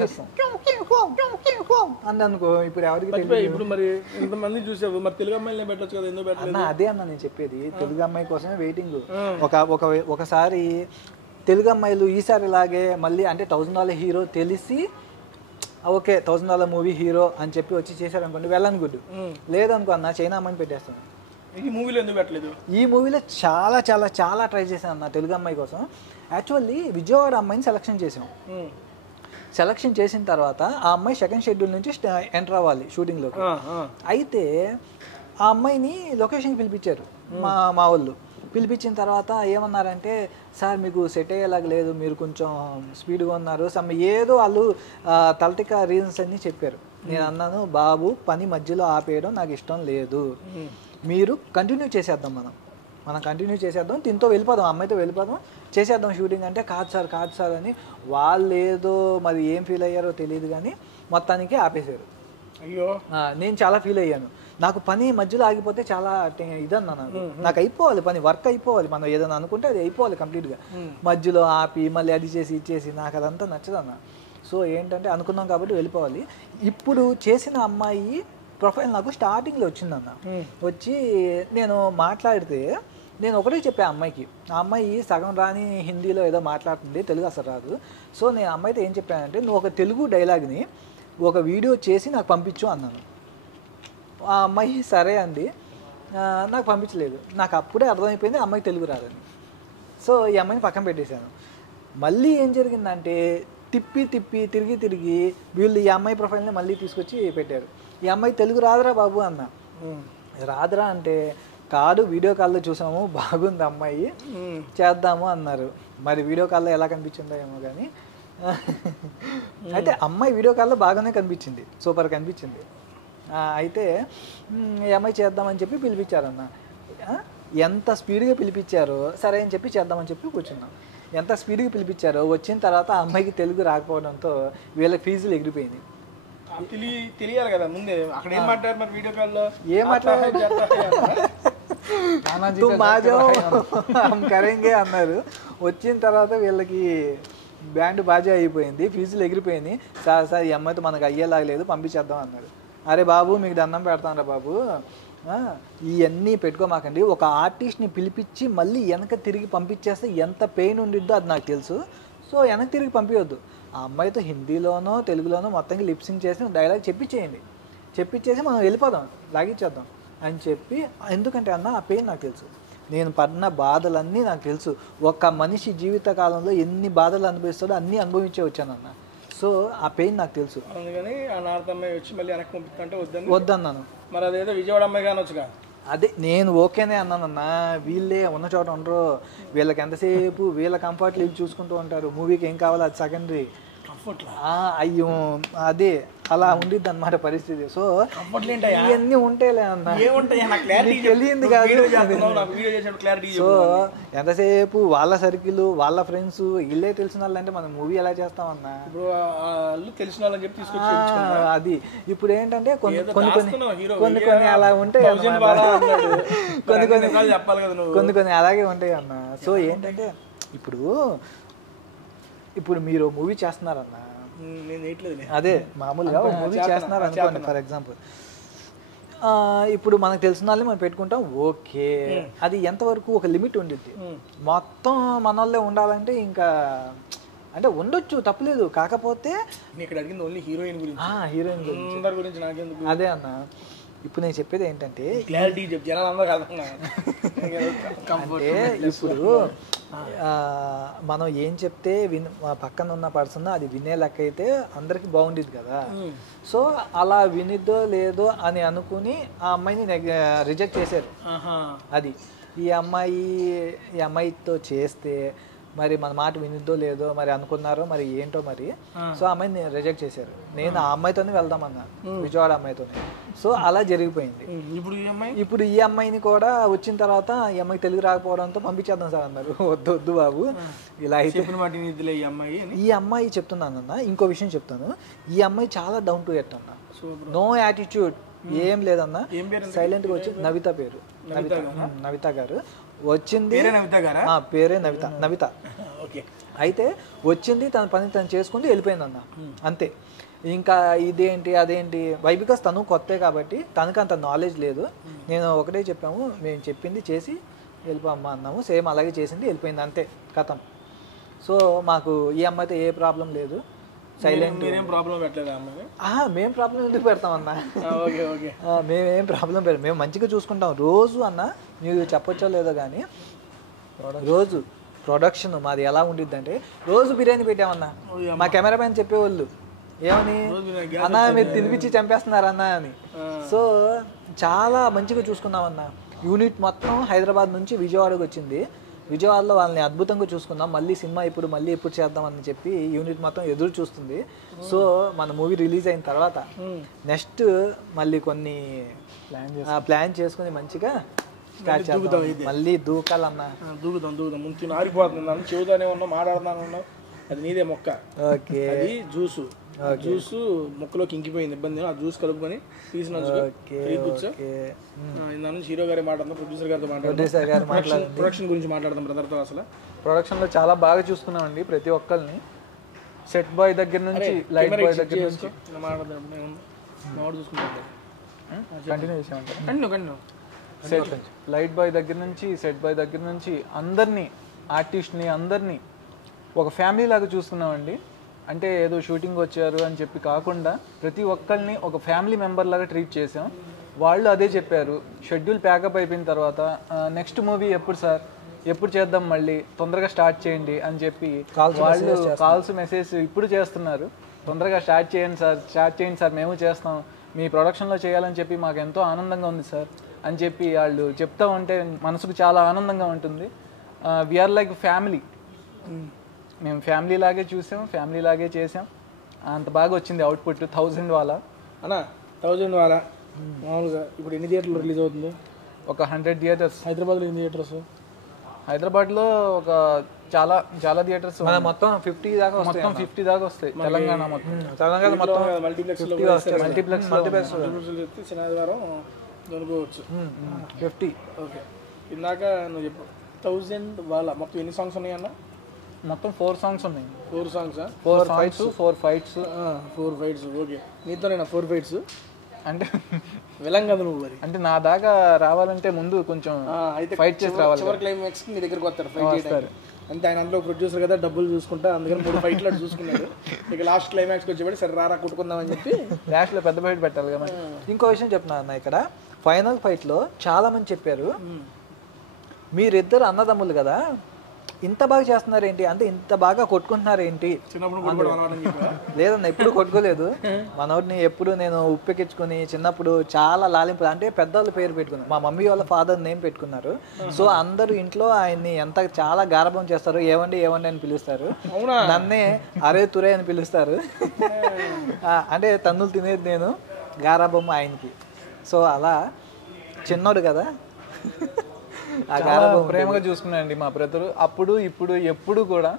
అందనుకో, ఇప్పుడు ఎవరికి తెలియదు. ఇప్పుడు మరి ఇంతమంది చూసావు, మరి తెలుగు అమ్మాయిని పెట్టచ్చు కదా, ఎందుకు పెట్టలేదు అదే అన్న నేను చెప్పేది. తెలుగు అమ్మాయి కోసమే వెయిటింగ్. ఒకసారి తెలుగు అమ్మాయిలు ఈసారి ఇలాగే మళ్ళీ అంటే $1000 హీరో తెలిసి ఓకే $1000 మూవీ హీరో అని చెప్పి వచ్చి చేశారనుకోండి, వెళ్ళను గుడ్. లేదనుకో అన్న చైనా అమ్మాయిని పెట్టేస్తాను. ఈ మూవీలో ఎందుకు పెట్టలేదు? ఈ మూవీలో చాలా చాలా చాలా ట్రై చేశాను అన్న తెలుగు అమ్మాయి కోసం. యాక్చువల్లీ విజయవాడ అమ్మాయిని సెలెక్షన్ చేసాం. సెలెక్షన్ చేసిన తర్వాత ఆ అమ్మాయి సెకండ్ షెడ్యూల్ నుంచి ఎంటర్ అవ్వాలి షూటింగ్లోకి. అయితే ఆ అమ్మాయిని లొకేషన్కి పిలిపించారు మా వాళ్ళు. పిలిపించిన తర్వాత ఏమన్నారంటే, సార్ మీకు సెట్ అయ్యేలాగా లేదు, మీరు కొంచెం స్పీడ్గా ఉన్నారు, ఏదో వాళ్ళు తలటిక రీజన్స్ అన్నీ చెప్పారు. నేను అన్నాను, బాబు పని మధ్యలో ఆపేయడం నాకు ఇష్టం లేదు. మీరు కంటిన్యూ చేసేద్దాం, మనం కంటిన్యూ చేసేద్దాం, దీంతో వెళ్ళిపోదాం, అమ్మాయితో వెళ్ళిపోదాం, చేసేద్దాం షూటింగ్ అంటే కాదు సార్ అని వాళ్ళు ఏదో మరి ఏం ఫీల్ అయ్యారో తెలియదు కానీ మొత్తానికి ఆపేశారు. అయ్యో నేను చాలా ఫీల్ అయ్యాను. నాకు పని మధ్యలో ఆగిపోతే చాలా ఇదన్నా, నాకు అయిపోవాలి పని, వర్క్ అయిపోవాలి, మనం ఏదైనా అనుకుంటే అది అయిపోవాలి కంప్లీట్గా. మధ్యలో ఆపి మళ్ళీ అది చేసి ఇచ్చేసి నాకు అదంతా నచ్చదన్న. సో ఏంటంటే అనుకున్నాం కాబట్టి వెళ్ళిపోవాలి. ఇప్పుడు చేసిన అమ్మాయి ప్రొఫైల్ నాకు స్టార్టింగ్లో వచ్చిందన్న. వచ్చి నేను మాట్లాడితే నేను ఒకటే చెప్పా అమ్మాయికి, ఆ అమ్మాయి సగం రాని హిందీలో ఏదో మాట్లాడుతుంది, తెలుగు అసలు రాదు. సో నేను అమ్మాయితో ఏం చెప్పానంటే, నువ్వు ఒక తెలుగు డైలాగ్ని ఒక వీడియో చేసి నాకు పంపించు అన్నాను. ఆ అమ్మాయి సరే అండి, నాకు పంపించలేదు. నాకు అప్పుడే అర్థమైపోయింది ఆ అమ్మాయి తెలుగు రాదని. సో ఈ అమ్మాయిని పక్కన పెట్టేశాను. మళ్ళీ ఏం జరిగిందంటే తిరిగి వీళ్ళు ఈ అమ్మాయి ప్రొఫైల్ని మళ్ళీ తీసుకొచ్చి పెట్టారు. ఈ అమ్మాయి తెలుగు రాదురా బాబు అన్న. రాదురా అంటే కాదు, వీడియో కాల్లో చూసాము, బాగుంది అమ్మాయి, చేద్దాము అన్నారు. మరి వీడియో కాల్లో ఎలా కనిపించిందో ఏమో కానీ అయితే అమ్మాయి వీడియో కాల్లో బాగానే కనిపించింది, సూపర్ కనిపించింది. అయితే ఈ అమ్మాయి చేద్దామని చెప్పి పిలిపించారన్న. ఎంత స్పీడ్గా పిలిపించారో సరే అని చెప్పి చేద్దామని చెప్పి కూర్చున్నాం. ఎంత స్పీడ్గా పిలిపించారో వచ్చిన తర్వాత ఆ అమ్మాయికి తెలుగు రాకపోవడంతో వీళ్ళకి ఫీజులు ఎగిరిపోయింది. తెలియాలి కదా ముందే, అక్కడ ఏం మాట్లాడారు మరి వీడియో కాల్లో? ఏం మాట్లాడారు, కరెంగే అన్నారు. వచ్చిన తర్వాత వీళ్ళకి బ్యాండ్ బాజా అయిపోయింది, ఫీజులు ఎగిరిపోయింది. సార్ ఈ అమ్మాయితో మనకు అయ్యేలాగలేదు, పంపించేద్దాం అన్నారు. అరే బాబు మీకు దండం పెడతానరా బాబు, ఇవన్నీ పెట్టుకోమాకండి. ఒక ఆర్టిస్ట్ని పిలిపించి మళ్ళీ వెనక తిరిగి పంపించేస్తే ఎంత పెయిన్ ఉండిద్దో అది నాకు తెలుసు. సో వెనక్కి తిరిగి పంపించొద్దు. ఆ అమ్మాయితో హిందీలోనో తెలుగులోనో మొత్తంగా లిప్సింగ్ చేసి డైలాగ్ చెప్పించేసి మనం వెళ్ళిపోదాం, లాగిచ్చేద్దాం అని చెప్పి. ఎందుకంటే అన్న ఆ పెయిన్ నాకు తెలుసు, నేను పడిన బాధలన్నీ నాకు తెలుసు. ఒక మనిషి జీవితకాలంలో ఎన్ని బాధలు అనుభవిస్తాడో అన్నీ అనుభవించే వచ్చానన్న. సో ఆ పెయిన్ నాకు తెలుసు. అందుకని ఆ నార్త్ అమ్మాయి వచ్చి మళ్ళీ వెనక్కి పంపిస్తుంటే వద్దన్నాను. మరి అదేదో విజయవాడ అమ్మాయి కానొచ్చుగా. అదే నేను ఓకేనే అన్నానన్నా. వీళ్ళే ఉన్న చోట ఉండరు, వీళ్ళకి ఎంతసేపు వీళ్ళ కంఫర్ట్ లీవ్ చూసుకుంటూ ఉంటారు. మూవీకి ఏం కావాలో అది సెకండరీ. అయ్యో అదే అలా ఉండిద్ది అన్నమాట పరిస్థితి. సో ఇవన్నీ ఉంటాయిలే అన్న, తెలియంది కాదు. సో ఎంతసేపు వాళ్ళ సర్కిల్, వాళ్ళ ఫ్రెండ్స్, వీళ్ళే తెలిసిన వాళ్ళు అంటే మనం మూవీ ఎలా చేస్తామన్నా. అది ఇప్పుడు ఏంటంటే కొన్ని అలా ఉంటాయి, కొన్ని అలాగే ఉంటాయి అన్న. సో ఏంటంటే ఇప్పుడు మీరు మూవీ చేస్తున్నారన్న, అదే మామూలుగా మూవీ చేస్తున్నారు అనుకోండి ఫర్ ఎగ్జాంపుల్. ఇప్పుడు మనకు తెలిసిన వాళ్ళని మనం పెట్టుకుంటాం, ఓకే. అది ఎంతవరకు ఒక లిమిట్ ఉండిద్ది. మొత్తం మన వాళ్ళే ఉండాలంటే ఇంకా అంటే ఉండొచ్చు, తప్పలేదు. కాకపోతే హీరోయిన్ గురించి అదే అన్న. ఇప్పుడు నేను చెప్పేది ఏంటంటే ఇప్పుడు మనం ఏం చెప్తే పక్కన ఉన్న పర్సన్ అది వినే లెక్క అయితే అందరికి బాగుండేది కదా. సో అలా వినిద్దో లేదో అని అనుకుని ఆ అమ్మాయిని రిజెక్ట్ చేశారు. అది ఈ అమ్మాయితో చేస్తే మరి మన మాట వినిద్దో లేదో మరి అనుకున్నారో మరి ఏంటో మరి. సో ఆ అమ్మాయిని రిజెక్ట్ చేశారు. నేను ఆ అమ్మాయితోనే వెళ్దామన్నా, విజయవాడ అమ్మాయితోనే. సో అలా జరిగిపోయింది. ఇప్పుడు ఈ అమ్మాయిని కూడా వచ్చిన తర్వాత ఈ అమ్మాయికి తెలుగు రాకపోవడంతో పంపించేద్దాం సార్ అన్నారు. వద్దు బాబు ఇలా అయితే. ఈ అమ్మాయి చెప్తున్నానన్నా, ఇంకో విషయం చెప్తాను. ఈ అమ్మాయి చాలా డౌన్ టు ఎర్త్ అన్న, నో యాటిట్యూడ్ ఏం లేదన్నా. సైలెంట్గా వచ్చి నవిత పేరు, నవిత గారు వచ్చింది. పేరే నవిత. అయితే వచ్చింది, తన పని తను చేసుకుంటూ వెళ్ళిపోయింది అన్న, అంతే. ఇంకా ఇదేంటి అదేంటి బికాస్ తను కొత్తే కాబట్టి తనకు అంత నాలెడ్జ్ లేదు. నేను ఒకటే చెప్పాము, మేము చెప్పింది చేసి వెళ్ళిపోమ్మా అన్నాము. సేమ్ అలాగే చేసింది, వెళ్ళిపోయింది, అంతే, కథం. సో మాకు ఈ అమ్మాయితో ఏ ప్రాబ్లం లేదు. సైలెంట్. మేం ప్రాబ్లం ఎందుకు పెడతామన్నా? మేమేం ప్రాబ్లం పెట్టాం, మేము మంచిగా చూసుకుంటాం రోజు అన్న. మీరు చెప్పొచ్చో లేదో కానీ రోజు ప్రొడక్షన్ మాది ఎలా ఉండిద్ది అంటే రోజు బిర్యానీ పెట్టామన్నా. మా కెమెరామెన్ చెప్పేవాళ్ళు ఏమని, అన్న మీరు తినిపించి చంపేస్తున్నారన్నా అని. సో చాలా మంచిగా చూసుకున్నామన్నా. యూనిట్ మొత్తం హైదరాబాద్ నుంచి విజయవాడకు వచ్చింది. విజయవాడలో వాళ్ళని అద్భుతంగా చూసుకున్నాం. మళ్ళీ సినిమా మళ్ళీ ఎప్పుడు చేద్దామని చెప్పి యూనిట్ మొత్తం ఎదురు చూస్తుంది. సో మన మూవీ రిలీజ్ అయిన తర్వాత నెక్స్ట్ మళ్ళీ కొన్ని ప్లాన్ చేసుకుని మంచిగా స్టార్ట్ చేద్దాం. మళ్ళీ దూకాలన్నా దూకుదాం ముందు ఆరిపోతుంది. చెబుతానే ఉన్నాం, మాట్లాడుతానే ఉన్నాం. అది నీదే మొక్క. ఓకే, అది జ్యూస్ మొక్కలోకి ఇంకిపోయింది. ఇబ్బంది. ఆ జ్యూస్ కలుపుకొని తీసిన కూర్చో. ఇందా నుంచి హీరో గారి మాట్లాడదాం, ప్రొడ్యూసర్ గారితో మాట్లాడదాం, ప్రొడక్షన్ గురించి మాట్లాడదాం బ్రదర్తో. అసలు ప్రొడక్షన్లో చాలా బాగా చూసుకున్నామండి ప్రతి ఒక్కరిని. సెట్ బాయ్ దగ్గర నుంచి లైట్ బాయ్ దగ్గర నుంచి మాట్లాడదాం. కంటిన్యూ చేసామంటారు. లైట్ బాయ్ దగ్గర నుంచి సెట్ బాయ్ దగ్గర నుంచి అందరినీ, ఆర్టిస్ట్ని అందరినీ ఒక ఫ్యామిలీ లాగా చూసుకున్నామండి. అంటే ఏదో షూటింగ్ వచ్చారు అని చెప్పి కాకుండా ప్రతి ఒక్కరిని ఒక ఫ్యామిలీ మెంబర్ లాగా ట్రీట్ చేసాం. వాళ్ళు అదే చెప్పారు, షెడ్యూల్ ప్యాకప్ అయిపోయిన తర్వాత నెక్స్ట్ మూవీ ఎప్పుడు సార్, ఎప్పుడు చేద్దాం, మళ్ళీ తొందరగా స్టార్ట్ చేయండి అని చెప్పి వాళ్ళు కాల్స్ మెసేజ్ ఇప్పుడు చేస్తున్నారు. తొందరగా స్టార్ట్ చేయండి సార్ మేము చేస్తాం, మీ ప్రొడక్షన్లో చేయాలని చెప్పి మాకు ఎంతో ఆనందంగా ఉంది సార్ అని చెప్పి వాళ్ళు చెప్తా ఉంటే మనసుకు చాలా ఆనందంగా ఉంటుంది. We are like family. మేము ఫ్యామిలీ లాగే చూసాం, ఫ్యామిలీ లాగే చేసాం. అంత బాగా వచ్చింది అవుట్పుట్. 1000 వాళ్ళ అన్నా 1000 వాళ్ళ మామూలుగా ఇప్పుడు ఎన్ని థియేటర్లు రిలీజ్ అవుతుంది? ఒక 100 థియేటర్స్. హైదరాబాద్లో ఎన్ని థియేటర్స్? హైదరాబాద్లో ఒక చాలా చాలా థియేటర్స్. మొత్తం 50 దాకా వస్తాయి. తెలంగాణ మొత్తం మల్టీప్లెక్స్ శనివారం దొరకవచ్చు. 50. ఓకే, ఇందాక నువ్వు చెప్పు 1000 వాళ్ళ మొత్తం ఎన్ని సాంగ్స్ ఉన్నాయన్న? మొత్తం 4 సాంగ్స్ ఉన్నాయి. 4 సాంగ్స్, 4 ఫైట్స్. 4 ఫైట్స్. ఓకే, నీతోనేనా 4 ఫైట్స్? అంటే విలం కదా నువ్వు మరి. అంటే నా దాకా రావాలంటే ముందు కొంచెం ఫైట్ చేసి రావాలి. చివరి క్లైమాక్స్ మీ దగ్గరకు వస్తారు ఫైట్ చేయడానికి. అంటే ఆయన అందులో ప్రొడ్యూసర్ కదా, డబ్బులు చూసుకుంటా, అందుకని 3 ఫైట్లు అటు చూసుకున్నాడు. ఇక లాస్ట్ క్లైమాక్స్కి వచ్చేవాడు సరే రారా కుట్టుకుందామని చెప్పి లాస్ట్లో పెద్ద ఫైట్ పెట్టాలి కదా. ఇంకో విషయం చెప్తున్నా అన్న, ఇక్కడ ఫైనల్ ఫైట్లో చాలా మంది చెప్పారు, మీరిద్దరు అన్నదమ్ములు కదా, ఇంత బాగా చేస్తున్నారు ఏంటి, అంటే ఇంత బాగా కొట్టుకుంటున్నారు ఏంటి? లేదన్న, ఎప్పుడు కొట్టుకోలేదు. మనోడిని ఎప్పుడు నేను ఉప్పెక్కించుకుని చిన్నప్పుడు చాలా లాలింపు, అంటే పెద్దవాళ్ళ పేరు పెట్టుకున్నారు. మా మమ్మీ వాళ్ళ ఫాదర్ నేమ్ పెట్టుకున్నారు. సో అందరూ ఇంట్లో ఆయన్ని ఎంత చాలా గారాబం చేస్తారు. ఏవండి అని పిలుస్తారు. నన్నే అరే తురే అని పిలుస్తారు. అంటే తన్నులు తినేది నేను, గారాబం ఆయనకి. సో అలా చిన్నోడు కదా, ప్రేమగా చూసుకున్నానండి మా బ్రదరు. అప్పుడు ఇప్పుడు ఎప్పుడు కూడా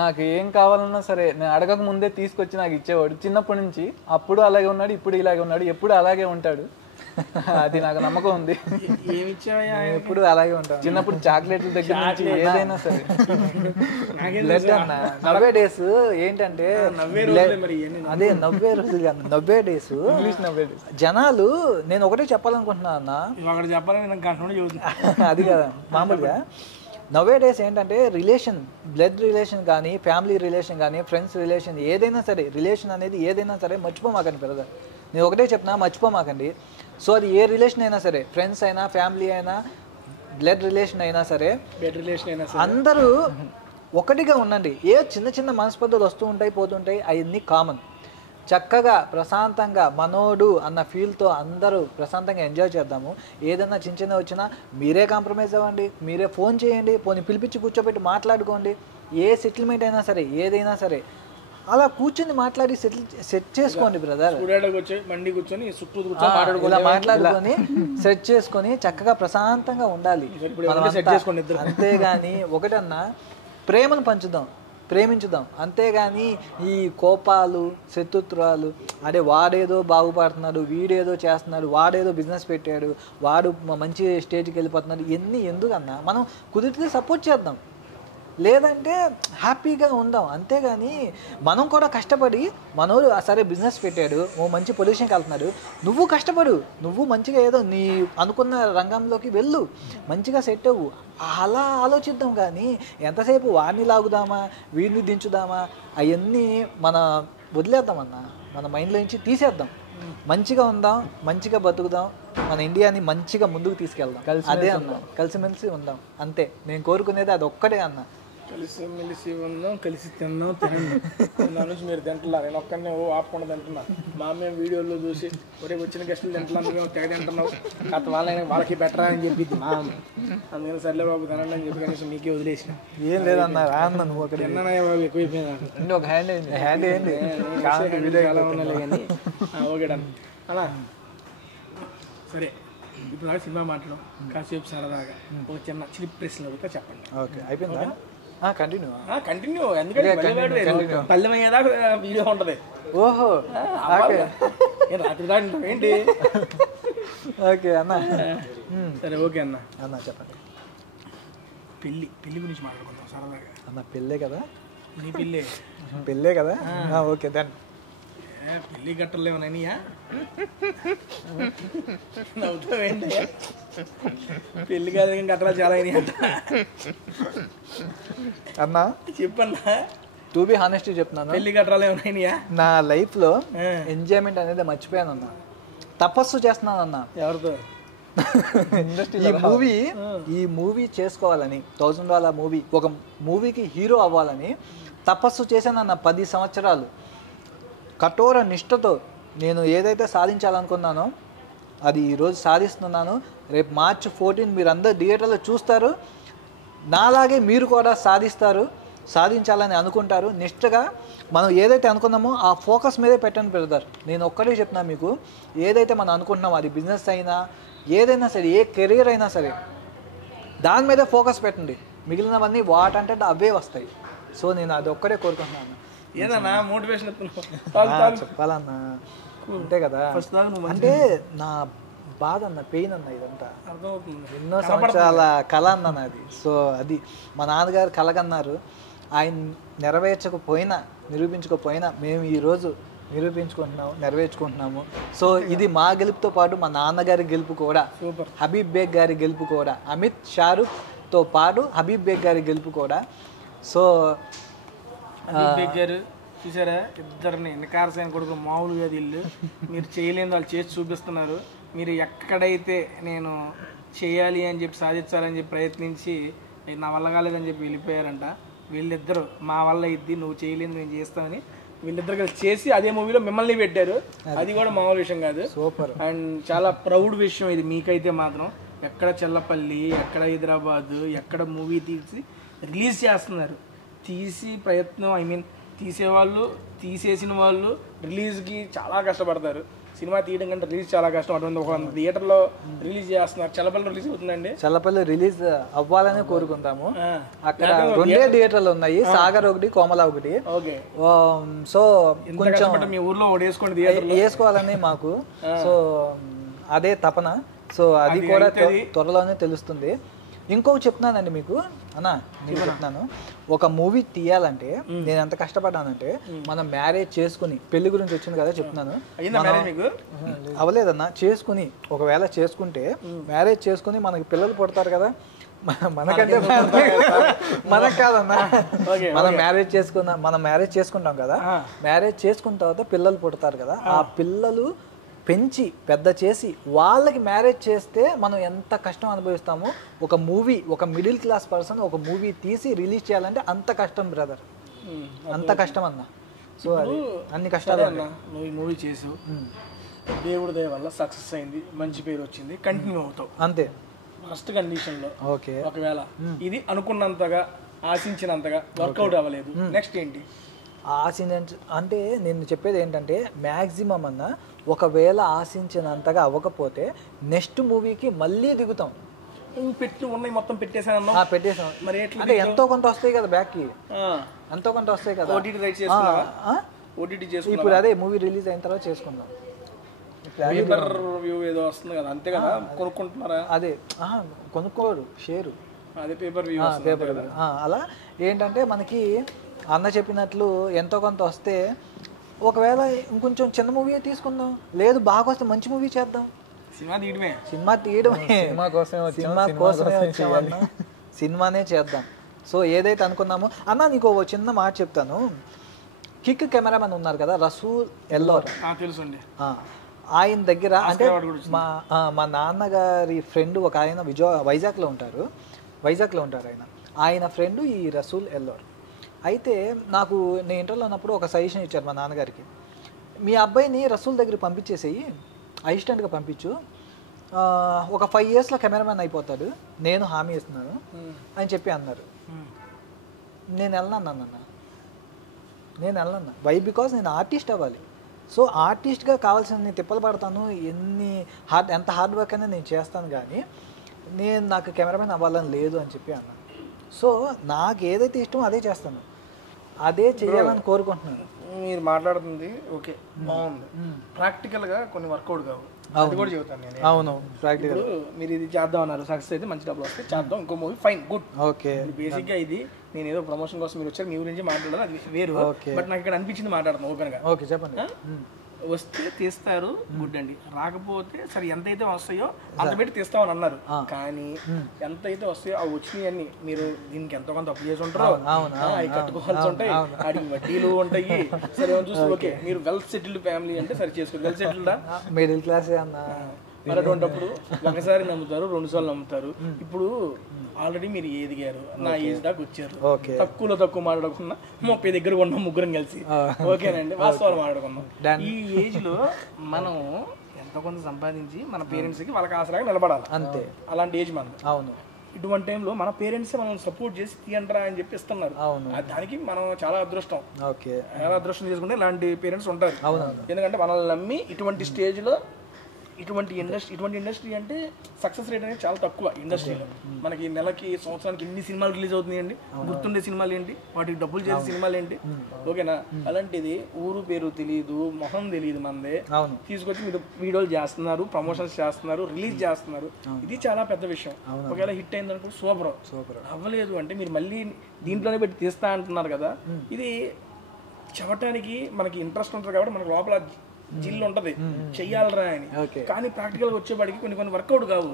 నాకు ఏం కావాలన్నా సరే నేను అడగక ముందే తీసుకొచ్చి నాకు ఇచ్చేవాడు. చిన్నప్పటి నుంచి అప్పుడు అలాగే ఉన్నాడు, ఇప్పుడు ఇలాగే ఉన్నాడు, ఎప్పుడు అలాగే ఉంటాడు. అది నాకు నమ్మకం ఉంది. ఎప్పుడు అలాగే ఉంటాను. చిన్నప్పుడు చాక్లెట్ల దగ్గర నుంచి ఏదైనా సరే. నవ్వే డేస్ ఏంటంటే అదే 90 రోజులు కాదు, 90 డేస్ జనాలు. నేను ఒకటే చెప్పాలనుకుంటున్నా అన్న, అది కదా మామూలుగా 90 డేస్ ఏంటంటే రిలేషన్, బ్లడ్ రిలేషన్ కానీ, ఫ్యామిలీ రిలేషన్ కానీ, ఫ్రెండ్స్ రిలేషన్ ఏదైనా సరే, రిలేషన్ అనేది ఏదైనా సరే మర్చిపోమాకండి బ్రదర్. నేను ఒకటే చెప్తున్నా, మర్చిపోమాకండి. సో అది ఏ రిలేషన్ అయినా సరే, ఫ్రెండ్స్ అయినా, ఫ్యామిలీ అయినా, బ్లడ్ రిలేషన్ అయినా సరే, అందరూ ఒకటిగా ఉండండి. ఏ చిన్న చిన్న మనస్పర్ధలు వస్తూ ఉంటాయి, పోతుంటాయి, అవన్నీ కామన్. చక్కగా ప్రశాంతంగా మనోడు అన్న ఫీల్తో అందరూ ప్రశాంతంగా ఎంజాయ్ చేద్దాము. ఏదైనా చిన్న చిన్న వచ్చినా మీరే కాంప్రమైజ్ అవ్వండి, మీరే ఫోన్ చేయండి, పోనీ పిలిపించి కూర్చోబెట్టి మాట్లాడుకోండి. ఏ సెటిల్మెంట్ అయినా సరే, ఏదైనా సరే అలా కూర్చొని మాట్లాడి సెట్ చేసుకోండి బ్రదర్. ఇలా మాట్లాడుకొని సెట్ చేసుకొని చక్కగా ప్రశాంతంగా ఉండాలి. అంతేగాని ఒకటన్నా ప్రేమను ప్రేమించుదాం. అంతేగాని ఈ కోపాలు, శత్రుత్వాలు, అంటే వాడేదో బాగుపడుతున్నాడు, వీడేదో చేస్తున్నాడు, వాడేదో బిజినెస్ పెట్టాడు, వాడు మంచి స్టేజ్కి వెళ్ళిపోతున్నాడు, ఇవన్నీ ఎందుకన్నా? మనం కుదిరితే సపోర్ట్ చేద్దాం, లేదంటే హ్యాపీగా ఉందాం. అంతేగాని మనం కూడా కష్టపడి, మనోడు సరే బిజినెస్ పెట్టాడు, ఓ మంచి పొజిషన్కి వెళ్తున్నాడు, నువ్వు కష్టపడు, నువ్వు మంచిగా ఏదో నీ అనుకున్న రంగంలోకి వెళ్ళు, మంచిగా సెట్ అవ్వు, అలా ఆలోచిద్దాం. కానీ ఎంతసేపు వాడిని లాగుదామా, వీడిని దించుదామా, అవన్నీ మన వదిలేద్దామన్నా, మన మైండ్లో నుంచి తీసేద్దాం. మంచిగా ఉందాం, మంచిగా బతుకుదాం, మన ఇండియాని మంచిగా ముందుకు తీసుకెళ్దాం. అదే అన్న, కలిసిమెలిసి ఉందాం. అంతే నేను కోరుకునేది, అది ఒక్కటే అన్న. కలిసి మెలిసి ఉన్నాం, కలిసి తిన్నాం, తినండి. నా నుంచి మీరు తింటున్నా, నేను ఒక్కనే ఆపకుండా తింటున్నా. మా అమ్మ వీడియోలో చూసి ఒరే వచ్చిన గెస్టులు తింటున్నాను, మేము తెగ తింటున్నావు, కాస్త వాళ్ళకి పెట్టరా అని చెప్పింది మా అమ్మ. అందుకని సర్లే బాబు తినండి అని చెప్పి కనీసం మీకే వదిలేసిన. ఏం లేదన్నా రాన్న నువ్వు అక్కడ తిన్నానయ్యా బాబు, ఎక్కువైపోయింది. ఒక హ్యాండ్ ఏంటి చాలా ఉన్నాలే కానీ ఓకే డన్ అలా. సరే ఇప్పుడు దాకా సినిమా మాట్లాడడం కాసేపు సరదాగా ఒక చిన్న చిలిపి ప్రశ్నలు కూడా చెప్పండి. ఓకే అయిపోయిందా? కంటిన్యూ కంటిన్యూ, ఎందుకంటే పల్లెమయ్యేదాకా వీడియో ఉంటుంది. ఓహో రాత్రి దాకా ఏంటి? ఓకే అన్న. సరే ఓకే అన్న. అన్న చెప్పండి. పెళ్ళి గురించి మాట్లాడుకుందాం సరదాగా. అన్న పెళ్ళే కదా? నీ పెళ్ళే కదా? Okay then. పెళ్ళి గట్టలు ఏమన్నాయా? నవ్వుతావేంటి? పెళ్ళి కాదు గట్టలు చాలా అయినాయి అంట అన్న. చెప్పన్నా, టు బి హానెస్ట్ చెప్తున్నాను, పెళ్లి గట్రాలు ఏమైనా నా లైఫ్ లో ఎంజాయ్మెంట్ అనేది మర్చిపోయాను అన్న. తపస్సు చేస్తున్నాను అన్న. ఎవరితో? ఈ మూవీ చేసుకోవాలని, $1000 మూవీ, ఒక మూవీకి హీరో అవ్వాలని తపస్సు చేశానన్న 10 సంవత్సరాలు. కఠోర నిష్ఠతో నేను ఏదైతే సాధించాలనుకున్నానో అది ఈరోజు సాధిస్తున్నాను. రేపు March 14 మీరు అందరు థియేటర్లో చూస్తారు. నాలాగే మీరు కూడా సాధించాలని అనుకుంటారు. నిష్ఠగా మనం ఏదైతే అనుకున్నామో ఆ ఫోకస్ మీదే పెట్టండి బ్రదర్. నేను ఒక్కటే చెప్తున్నా మీకు, ఏదైతే మనం అనుకుంటున్నామో అది బిజినెస్ అయినా ఏదైనా సరే, ఏ కెరీర్ అయినా సరే, దాని మీదే ఫోకస్ పెట్టండి. మిగిలినవన్నీ వాటంటే అవే వస్తాయి. సో నేను అది ఒక్కడే కోరుకుంటున్నాను. ఏదన్నా మోటివేషన్ చెప్పాలన్నా అంతే కదా. అంటే నా బాధ అన్న, పెయిన్ అన్న, ఇదంతా ఎన్నో సంవత్సరాల కళ అన్న నాది. సో అది మా నాన్నగారు కలగన్నారు. ఆయన నిరూపించకపోయినా మేము ఈరోజు నెరవేర్చుకుంటున్నాము. సో ఇది మా గెలుపుతో పాటు మా నాన్నగారి గెలుపు కూడా, హబీబ్ బేగ్ గారి గెలుపు కూడా, అమిత్ షారుఖ్తో పాటు హబీబ్ బేగ్ గారి గెలుపు కూడా. సో బేగ్ గారు చూసారా, ఇద్దరిని నికార్సైన కొడుకు మామూలుగా ఇల్లు మీరు చేయలేని వాళ్ళు చేసి చూపిస్తున్నారు. మీరు ఎక్కడైతే నేను చేయాలి అని చెప్పి సాధించాలని చెప్పి ప్రయత్నించి నా వల్ల కాలేదని చెప్పి వెళ్ళిపోయారంట. వీళ్ళిద్దరు మా వల్ల ఇద్ది, నువ్వు చేయలేదు నేను చేస్తానని వీళ్ళిద్దరు కలిసి చేసి అదే మూవీలో మిమ్మల్ని పెట్టారు. అది కూడా మామూలు విషయం కాదు. సూపర్. అండ్ చాలా ప్రౌడ్ విషయం ఇది మీకైతే మాత్రం. ఎక్కడ చెల్లపల్లి, ఎక్కడ హైదరాబాదు, ఎక్కడ మూవీ తీసి రిలీజ్ చేస్తున్నారు. తీసి ప్రయత్నం తీసేవాళ్ళు, తీసేసిన వాళ్ళు రిలీజ్కి చాలా కష్టపడతారు. సినిమా తీయడం కంటే రిలీజ్ చాలా కష్టం. అటువంటి ఒక థియేటర్లో రిలీజ్ చేస్తున్నారు. చల్లపల్లి రిలీజ్ అవుతుందండి. చల్లపల్లి రిలీజ్ అవ్వాలని కోరుకుంటాము. అక్కడ 2 థియేటర్లు ఉన్నాయి, సాగర్ ఒకటి, కోమల ఒకటి. ఓకే. సో కొంచెం మీ ఊర్లో వేసుకోవాలని మాకు, సో అదే తపన. సో అది కూడా త్వరలోనే తెలుస్తుంది. ఇంకొక చెప్తున్నానండి మీకు అన్న, నేను చెప్తున్నాను, ఒక మూవీ తీయాలంటే నేను ఎంత కష్టపడ్డానంటే, మనం మ్యారేజ్ చేసుకుని, పెళ్లి గురించి వచ్చింది కదా చెప్తున్నాను, అవలేదన్నా, చేసుకుని ఒకవేళ చేసుకుంటే మ్యారేజ్ చేసుకుని మనకి పిల్లలు పుడతారు కదా, మనకంటే మనకు కాదన్నా, మనం మ్యారేజ్ చేసుకుంటాం కదా, మ్యారేజ్ చేసుకున్న తర్వాత పిల్లలు పుడతారు కదా, ఆ పిల్లలు పెంచి పెద్ద చేసి వాళ్ళకి మ్యారేజ్ చేస్తే మనం ఎంత కష్టం అనుభవిస్తామో, ఒక మూవీ, ఒక మిడిల్ క్లాస్ పర్సన్ ఒక మూవీ తీసి రిలీజ్ చేయాలంటే అంత కష్టం బ్రదర్, అంత కష్టం అన్న. సో అది అన్ని కష్టాలు అన్న. నువ్వు ఈ మూవీ చేసావు, దేవుడి దయ వల్ల సక్సెస్ అయింది, మంచి పేరు వచ్చింది, కంటిన్యూ అవుతావు అంతే. ఫస్ట్ కండిషన్లో ఓకే, ఒకవేళ ఇది అనుకున్నంతగా ఆశించినంతగా వర్కౌట్ అవ్వలేదు, నెక్స్ట్ ఏంటి? అంటే నేను చెప్పేది ఏంటంటే, మ్యాక్సిమం అన్న ఒకవేళ ఆశించినంతగా అవ్వకపోతే నెక్స్ట్ మూవీకి మళ్ళీ దిగుతాం. ఉన్నాయి మొత్తం పెట్టేసాను, పెట్టేసాం. మరి అంటే ఎంతో కొంత వస్తాయి కదా బ్యాక్కి, ఎంతో కొంత వస్తాయి కదా. ఇప్పుడు అదే మూవీ రిలీజ్ అయిన తర్వాత చేసుకుందాం. ఏదో వస్తుంది కదా, అంతే కదా, కొనుక్కుంటున్నారా? అదే కొనుక్కోరు, షేరు, అదే పేపర్ అలా. ఏంటంటే మనకి అన్న చెప్పినట్లు ఎంతో కొంత వస్తే, ఒకవేళ ఇంకొంచెం చిన్న మూవీ తీసుకుందాం, లేదు బాగా వస్తే మంచి మూవీ చేద్దాం. సినిమా తీయడమే సినిమా కోసమే వచ్చామన్నా, సినిమానే చేద్దాం. సో ఏదైతే అనుకున్నామో అన్న, నీకు ఒక చిన్న మాట చెప్తాను. కిక్ కెమెరామెన్ ఉన్నారు కదా, రసూల్ ఎల్లోర్, తెలుసండి. ఆయన దగ్గర అంటే మా నాన్నగారి ఫ్రెండ్ ఒక ఆయన వైజాగ్లో ఉంటారు ఆయన. ఆయన ఫ్రెండ్ ఈ రసూల్ ఎల్లోర్. అయితే నాకు నేను ఇంటర్లో ఉన్నప్పుడు ఒక సజెషన్ ఇచ్చారు మా నాన్నగారికి, మీ అబ్బాయిని రసూల్ దగ్గర పంపించేసేయి, అసిస్టెంట్గా పంపించు, ఒక 5 yearsలో కెమెరామెన్ అయిపోతాడు, నేను హామీ ఇస్తున్నాను అని చెప్పి అన్నారు. నేను వెళ్ళనన్నా, వై బికాజ్ నేను ఆర్టిస్ట్ అవ్వాలి. సో ఆర్టిస్ట్గా కావాల్సిన తిప్పలు పడతాను, ఎంత హార్డ్ వర్క్ అయినా నేను చేస్తాను, కానీ నాకు కెమెరామెన్ అవ్వాలని లేదు అని చెప్పి అన్నాను. సో నాకు ఏదైతే ఇష్టమో అదే చేస్తాను, అదే చేయాలని కోరుకుంటున్నాను. మీరు మాట్లాడుతుంది ఓకే, బాగుంది. ప్రాక్టికల్గా కొన్ని వర్కౌట్ కావు, అది కూడా చెబుతాను నేను. అవును, ప్రాక్టికల్. మీరు ఇది చేద్దాం అన్నారు, సక్సెస్ అయితే మంచి డబ్బులు వస్తే చేద్దాం, ఇంకో మూవీ ఫైన్, గుడ్. ఓకే, బేసిక్గా ఇది నేను ఏదో ప్రమోషన్ కోసం మీరు వచ్చారు, మీ గురించి మాట్లాడాలి, అది వేరు. బట్ నాకు ఇక్కడ అనిపించింది మాట్లాడతాం ఓపెన్గా. ఓకే, చెప్పండి. వస్తే తీస్తారు, గుడ్ అండి. రాకపోతే సరే ఎంతైతే వస్తాయో అంత పెట్టి తీస్తామని అన్నారు, కానీ ఎంతైతే వస్తాయో అవి వచ్చినాయి అన్ని మీరు దీనికి ఎంతో కొంత అప్పు చేసి ఉంటారు, అవి కట్టుకోవాల్సి ఉంటాయి, వాటికి వడ్డీలు ఉంటాయి. సరే చూస్తే ఓకే, మీరు వెల్ సెటిల్డ్ ఫ్యామిలీ అంటే సరే చేసుకోండి. వెల్ సెటిల్డా, మిడిల్ క్లాస్ అన్న. మరి అటువంటిప్పుడు ఒకసారి నమ్ముతారు, 2 సార్లు నమ్ముతారు. ఇప్పుడు ఆల్రెడీ మీరు ఎదిగారు, నా ఏజ్ దాకా వచ్చారు, తక్కువ మాట్లాడకుండా 30 దగ్గర ఉన్నాం ముగ్గురం కలిసి, ఓకేనండి, వాస్తవాలు మాట్లాడుకున్నాం. ఈ ఏజ్ లో మనం ఎంతో కొంత సంపాదించి మన పేరెంట్స్ కి వాళ్ళకి ఆసరాగా నిలబడాలి, అంతే. అలాంటి ఏజ్ మనం. అవును, ఇటువంటి టైంలో మన పేరెంట్స్ మనం సపోర్ట్ చేసి తీయండ్రా అని చెప్పి ఇస్తున్నారు. దానికి మనం చాలా అదృష్టం, చాలా అదృష్టం చేసుకుంటే ఇలాంటి పేరెంట్స్ ఉంటారు. ఎందుకంటే మనల్ని నమ్మి ఇటువంటి స్టేజ్ లో ఇటువంటి ఇండస్ట్రీ అంటే సక్సెస్ రేట్ అనేది చాలా తక్కువ ఇండస్ట్రీలో. మనకి నెలకి సంవత్సరానికి ఎన్ని సినిమాలు రిలీజ్ అవుతున్నాయండి, గుర్తుండే సినిమాలు ఏంటి, వాటికి డబ్బులు చేసే సినిమాలు ఏంటి, ఓకేనా. అలాంటిది ఊరు పేరు తెలియదు, మొహం తెలియదు మనదే, తీసుకొచ్చి మీరు వీడియోలు చేస్తున్నారు, ప్రమోషన్స్ చేస్తున్నారు, రిలీజ్ చేస్తున్నారు. ఇది చాలా పెద్ద విషయం. ఒకవేళ హిట్ అయిందనుకో సూపర్, అవ్వలేదు అంటే మీరు మళ్ళీ దీంట్లోనే పెట్టి తీస్తా అంటున్నారు కదా, ఇది చెప్పటానికి మనకి ఇంట్రెస్ట్ ఉంటుంది కాబట్టి మనకు లోపల జిల్లు ఉంటది, చెయ్యాలరా అని. కానీ ప్రాక్టికల్ గా వచ్చేవాడికి కొన్ని వర్కౌట్ కావు.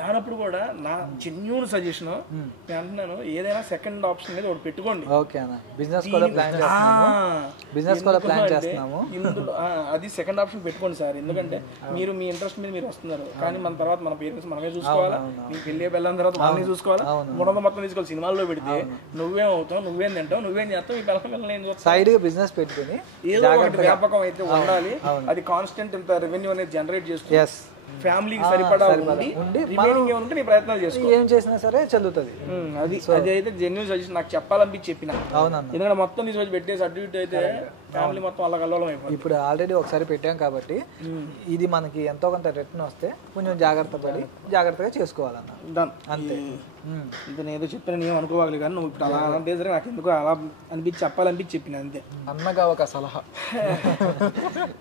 దానప్పుడు కూడా నా జెన్యూన్ సజెషన్ నేను అంటున్నాను, ఏదైనా సెకండ్ ఆప్షన్ అనేది ఒకటి పెట్టుకోండి. ఇందులో అది సెకండ్ ఆప్షన్ పెట్టుకోండి సార్. ఎందుకంటే మీరు మీ ఇంట్రెస్ట్ మీద మీరు వస్తున్నారు, కానీ మన తర్వాత మన పేరెంట్స్ మనమే చూసుకోవాలా, నీకు పెళ్ళి వెళ్ళిన తర్వాత మనమే చూసుకోవాలా, మూడంతా మొత్తం తీసుకోవాలి. సినిమాల్లో పెడితే నువ్వేం అవుతావు, నువ్వేం తింటావు, నువ్వేం చేస్తావు, ఈ పిల్లలు సైడ్ బిజినెస్ పెట్టుకుని ఏదో ఒకటి వ్యాపకం అయితే ఉండాలి. అది కాన్స్టెంట్ ఇంత రెవెన్యూ అనేది జనరేట్ చేస్తుంది, ఫ్యామిలీకి సరిపడా ఉండి రిమైనింగ్ ఏమంటే నీ ప్రయత్నాలు చేసుకో, ఏం చేసినా సరే చదువుతుంది. అది అయితే జెన్యూన్ సజెషన్, నాకు చెప్పాలనిపించి చెప్పిన. ఎందుకంటే మొత్తం తీసుకొచ్చి పెట్టేసి అటు ఇటు అయితే ఫ్యామిలీ మొత్తం అలా కల్లోలం అయిపోయింది. ఇప్పుడు ఆల్రెడీ ఒకసారి పెట్టాం కాబట్టి ఇది మనకి ఎంతో కొంత రిటర్న్ వస్తే కొంచెం జాగ్రత్తగా చేసుకోవాలన్న, అంతే. నేను ఏదో చెప్పిన నేను అనుకోవాలి, కానీ నువ్వు ఇప్పుడు అలా అంటే సరే నాకు ఎందుకు అలా చెప్పాలనిపించి చెప్పిన, అంతే. అన్నగా ఒక సలహా.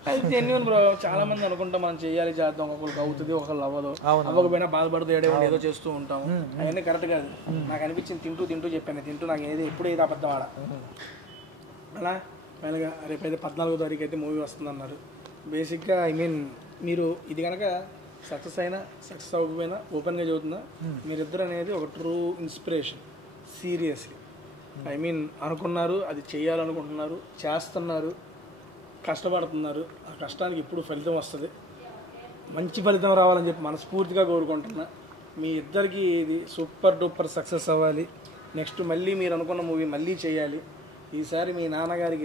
అది జెన్యూన్ బ్రో. చాలా మంది అనుకుంటాం మనం చేయాలి, చేద్దాం, ఒకరికి అవుతుంది, ఒకళ్ళు అవ్వదు, అవ్వకపోయినా బాధపడుతూ ఏదో చేస్తూ ఉంటాం. అవన్నీ కరెక్ట్ కాదు. నాకు అనిపించింది తింటూ చెప్పాను, నాకు ఎప్పుడు ఏదో అబద్ధం ఆడ అలా. ఫైనల్గా రేపైతే 14వ తారీఖు అయితే మూవీ వస్తుందన్నారు. బేసిక్గా మీరు ఇది కనుక సక్సెస్ అయినా సక్సెస్ అవ్వకపోయినా ఓపెన్గా చదువుతున్నా, మీరిద్దరు అనేది ఒక ట్రూ ఇన్స్పిరేషన్. సీరియస్లీ అనుకున్నారు, అది చేయాలనుకుంటున్నారు, చేస్తున్నారు, కష్టపడుతున్నారు. ఆ కష్టానికి ఇప్పుడు ఫలితం వస్తుంది, మంచి ఫలితం రావాలని చెప్పి మనస్ఫూర్తిగా కోరుకుంటున్నా. మీ ఇద్దరికి ఇది సూపర్ డూపర్ సక్సెస్ అవ్వాలి. నెక్స్ట్ మళ్ళీ మీరు అనుకున్న మూవీ మళ్ళీ చేయాలి. ఈసారి మీ నాన్నగారికి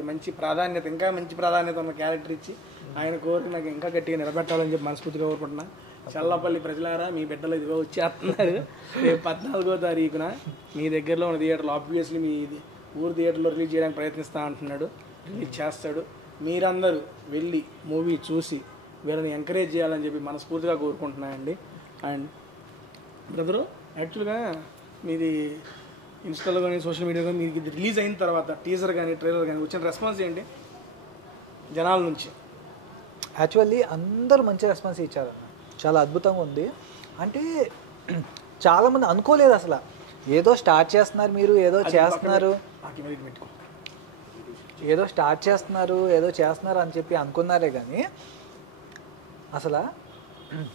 ఇంకా మంచి ప్రాధాన్యత ఉన్న క్యారెక్టర్ ఇచ్చి ఆయన కోరిక నాకు ఇంకా గట్టిగా నిలబెట్టాలని చెప్పి మనస్ఫూర్తిగా కోరుకుంటున్నా. చల్లపల్లి ప్రజలారా, మీ బిడ్డలు ఇదిగో వచ్చేస్తున్నారు. రేపు 14వ తారీఖున మీ దగ్గరలో ఉన్న థియేటర్లో, ఆబ్వియస్లీ మీ ఊరు థియేటర్లో రిలీజ్ చేయడానికి ప్రయత్నిస్తా అంటున్నాడు, రిలీజ్ చేస్తాడు. మీరందరూ వెళ్ళి మూవీ చూసి వీళ్ళని ఎంకరేజ్ చేయాలని చెప్పి మనస్ఫూర్తిగా కోరుకుంటున్నానండి. అండ్ బ్రదరు, యాక్చువల్గా మీది ఇన్స్టాలో కానీ సోషల్ మీడియా కానీ మీకు రిలీజ్ అయిన తర్వాత టీజర్ కానీ ట్రైలర్ కానీ వచ్చిన రెస్పాన్స్ ఏంటి జనాల నుంచి? యాక్చువల్లీ అందరూ మంచి రెస్పాన్స్ ఇచ్చారు, చాలా అద్భుతంగా ఉంది. అంటే చాలామంది అనుకోలేదు అసలు, ఏదో స్టార్ట్ చేస్తున్నారు, మీరు ఏదో చేస్తున్నారు అని చెప్పి అనుకున్నారే కానీ అసలు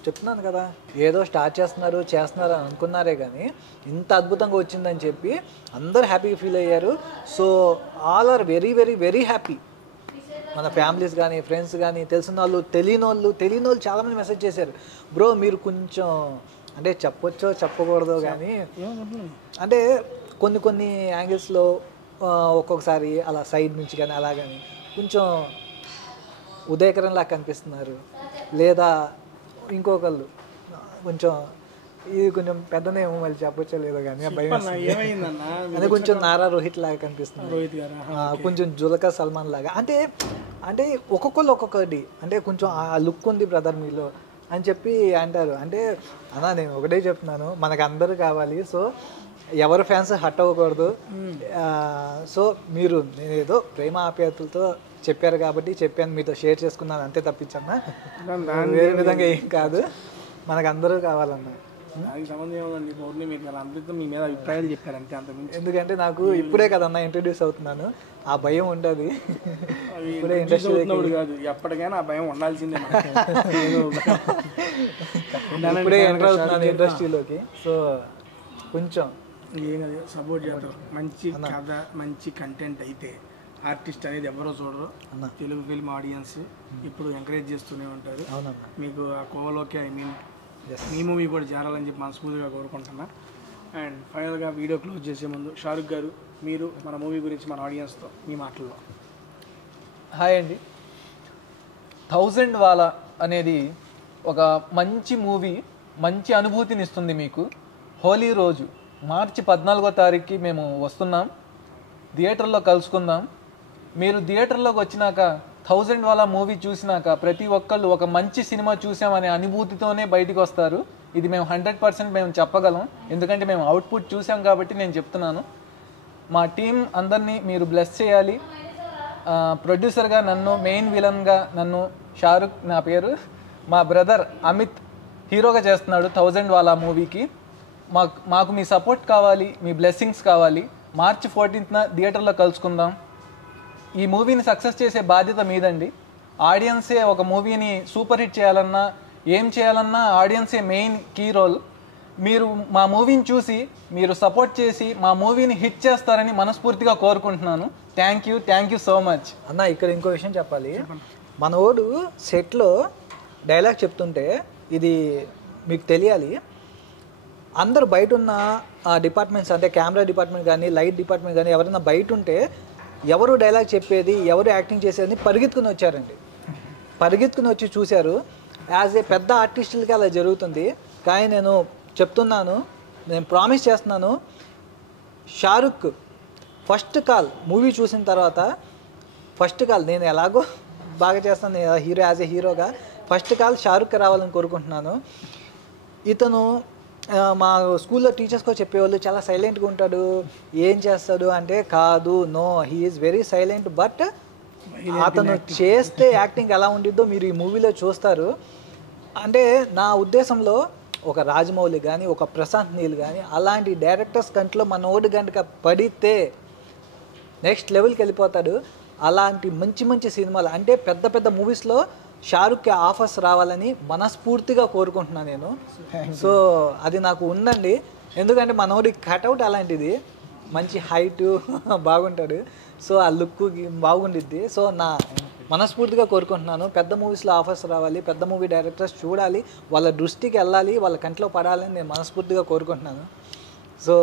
చెప్తున్నాను కదా, ఏదో స్టార్ట్ చేస్తున్నారు అని అనుకున్నారే కానీ ఇంత అద్భుతంగా వచ్చిందని చెప్పి అందరూ హ్యాపీగా ఫీల్ అయ్యారు. So all are very very very happy. మన ఫ్యామిలీస్ కానీ, ఫ్రెండ్స్ కానీ, తెలిసిన వాళ్ళు, తెలియని వాళ్ళు చాలామంది మెసేజ్ చేశారు, బ్రో మీరు కొంచెం అంటే చెప్పొచ్చో చెప్పకూడదో కానీ అంటే కొన్ని కొన్ని యాంగిల్స్లో ఒక్కొక్కసారి అలా సైడ్ నుంచి కానీ అలా కానీ కొంచెం ఉదయకరంలా కనిపిస్తున్నారు, లేదా ఇంకొకళ్ళు కొంచెం ఇది కొంచెం పెద్దనేమో మళ్ళీ చెప్పొచ్చో లేదో కానీ ఆ భయం ఏమైందన్నా అది కొంచెం నారా రోహిత్ లాగా కనిపిస్తుంది, రోహిత్ గారు కొంచెం జుల్కా సల్మాన్ లాగా. అంటే అంటే ఒక్కొక్కళ్ళు ఒక్కొక్కటి అంటే కొంచెం ఆ లుక్ ఉంది బ్రదర్ మీలో అని చెప్పి అంటారు. అంటే అన్నా నేను ఒకటే చెప్తున్నాను, మనకు అందరూ కావాలి. సో ఎవరు ఫ్యాన్స్ హట్ అవ్వకూడదు. సో మీరు నేను ఏదో ప్రేమ ఆప్యాయతలతో చెప్పారు కాబట్టి చెప్పాను, మీతో షేర్ చేసుకున్నాను అంతే తప్పించన్నా, వేరే విధంగా ఏం కాదు. మనకు అందరూ కావాలన్నా. దానికి సంబంధం ఏముందండి, ఓన్లీ మీరు అందరితో మీ మీద అభిప్రాయాలు చెప్పారు అంతే, అంత మించి. ఎందుకంటే నాకు ఇప్పుడే కదన్నా ఇంట్రడ్యూస్ అవుతున్నాను, ఆ భయం ఉంటుంది. ఇప్పుడే ఇండస్ట్రీ కాదు, ఎప్పటికైనా ఆ భయం ఉండాల్సిందే. ఇప్పుడే ఎంటర్ అవుతున్నాను ఇండస్ట్రీలోకి. సో కొంచెం ఏం అది సపోర్ట్ చేస్తారు. మంచి కథ మంచి కంటెంట్ అయితే ఆర్టిస్ట్ అనేది ఎవరో చూడరు. తెలుగు ఫిల్మ్ ఆడియన్స్ ఇప్పుడు ఎంకరేజ్ చేస్తూనే ఉంటారు. మీకు ఆ కోవలోకి ఐ మీన్ మీ మూవీ కూడా చేరాలని చెప్పి మనస్ఫూర్తిగా కోరుకుంటున్నా. అండ్ ఫైనల్గా వీడియో క్లోజ్ చేసే ముందు షారుఖ్ గారు మీరు మన మూవీ గురించి మన ఆడియన్స్తో మీ మాటల్లో. హాయ్ అండి. 1000 వాలా అనేది ఒక మంచి మూవీ, మంచి అనుభూతిని ఇస్తుంది మీకు. హోలీ రోజు మార్చి 14వ తారీఖుకి మేము వస్తున్నాం, థియేటర్లో కలుసుకుందాం. మీరు థియేటర్లోకి వచ్చినాక 1000 వాలా మూవీ చూసినాక ప్రతి ఒక్కళ్ళు ఒక మంచి సినిమా చూసామనే అనుభూతితోనే బయటికి వస్తారు. ఇది మేము 100% మేము చెప్పగలం, ఎందుకంటే మేము అవుట్పుట్ చూసాం కాబట్టి నేను చెప్తున్నాను. మా టీం అందరినీ మీరు బ్లెస్ చేయాలి. ప్రొడ్యూసర్గా నన్ను, మెయిన్ విలన్గా నన్ను షారుఖ్, నా పేరు మా బ్రదర్ అమిత్ హీరోగా చేస్తున్నాడు 1000 వాలా మూవీకి. మాకు మీ సపోర్ట్ కావాలి, మీ బ్లెస్సింగ్స్ కావాలి. మార్చి 14న థియేటర్లో కలుసుకుందాం. ఈ మూవీని సక్సెస్ చేసే బాధ్యత మీదండి. ఆడియన్సే ఒక మూవీని సూపర్ హిట్ చేయాలన్నా, ఏం చేయాలన్నా ఆడియన్సే మెయిన్ కీ రోల్. మీరు మా మూవీని చూసి మీరు సపోర్ట్ చేసి మా మూవీని హిట్ చేస్తారని మనస్ఫూర్తిగా కోరుకుంటున్నాను. Thank you so much. అన్న ఇక్కడ ఇంకో విషయం చెప్పాలి. మనోడు సెట్లో డైలాగ్ చెప్తుంటే ఇది మీకు తెలియాలి, అందరూ బయట ఉన్న డిపార్ట్మెంట్స్ అంటే కెమెరా డిపార్ట్మెంట్ కానీ లైట్ డిపార్ట్మెంట్ కానీ ఎవరైనా బయట ఉంటే ఎవరు డైలాగ్ చెప్పేది ఎవరు యాక్టింగ్ చేసేది పరిగెత్తుకుని వచ్చారండి. పరిగెత్తుకుని వచ్చి చూశారు. యాజ్ ఏ పెద్ద ఆర్టిస్టులకి అలా జరుగుతుంది. కానీ నేను చెప్తున్నాను, నేను ప్రామిస్ చేస్తున్నాను, షారుఖ్ ఫస్ట్ కాల్ మూవీ చూసిన తర్వాత ఫస్ట్ కాల్ నేను ఎలాగో బాగా చేస్తాను హీరో, యాజ్ ఏ హీరోగా ఫస్ట్ కాల్ షారుఖ్ రావాలని కోరుకుంటున్నాను. ఇతను మా స్కూల్లో టీచర్స్ కూడా చెప్పేవాళ్ళు చాలా సైలెంట్గా ఉంటాడు, ఏం చేస్తాడు అంటే కాదు, no, he is very silent. But అతను చేస్తే యాక్టింగ్ ఎలా ఉండిద్దో మీరు ఈ మూవీలో చూస్తారు. అంటే నా ఉద్దేశంలో ఒక రాజమౌళి కానీ ఒక ప్రశాంత్ నీల్ కానీ అలాంటి డైరెక్టర్స్ కంట్లో మనోడు గంటక పడితే నెక్స్ట్ లెవెల్కి వెళ్ళిపోతాడు. అలాంటి మంచి మంచి సినిమాలు అంటే పెద్ద పెద్ద మూవీస్లో షారుఖ్కి ఆఫర్స్ రావాలని మనస్ఫూర్తిగా కోరుకుంటున్నాను నేను. సో అది నాకు ఉందండి, ఎందుకంటే మనోడి కటౌట్ అలాంటిది, మంచి హైట్ బాగుంటాడు. సో ఆ లుక్ బాగుండిద్ది. సో నా మనస్ఫూర్తిగా కోరుకుంటున్నాను పెద్ద మూవీస్లో ఆఫర్స్ రావాలి, పెద్ద మూవీ డైరెక్టర్స్ చూడాలి, వాళ్ళ దృష్టికి వెళ్ళాలి, వాళ్ళ కంట్లో పడాలని నేను మనస్ఫూర్తిగా కోరుకుంటున్నాను. సో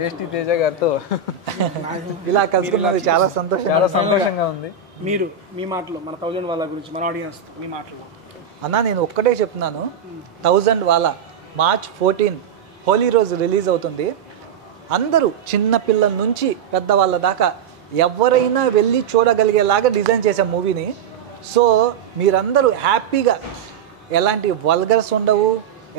టేస్టీ తేజ గారితో ఇలా కలుసుకున్నది చాలా సంతోషంగా ఉంది. మీరు మీ మాటలో మన 1000 వాలా గురించి మన ఆడియన్స్ మీ మాటలో. అన్నా నేను ఒక్కటే చెప్తున్నాను, 1000 వాలా మార్చ్ 14 హోలీ రోజు రిలీజ్ అవుతుంది. అందరూ చిన్నపిల్లల నుంచి పెద్దవాళ్ళ దాకా ఎవరైనా వెళ్ళి చూడగలిగేలాగా డిజైన్ చేసే మూవీని. సో మీరందరూ హ్యాపీగా, ఎలాంటి వల్గర్స్ ఉండవు,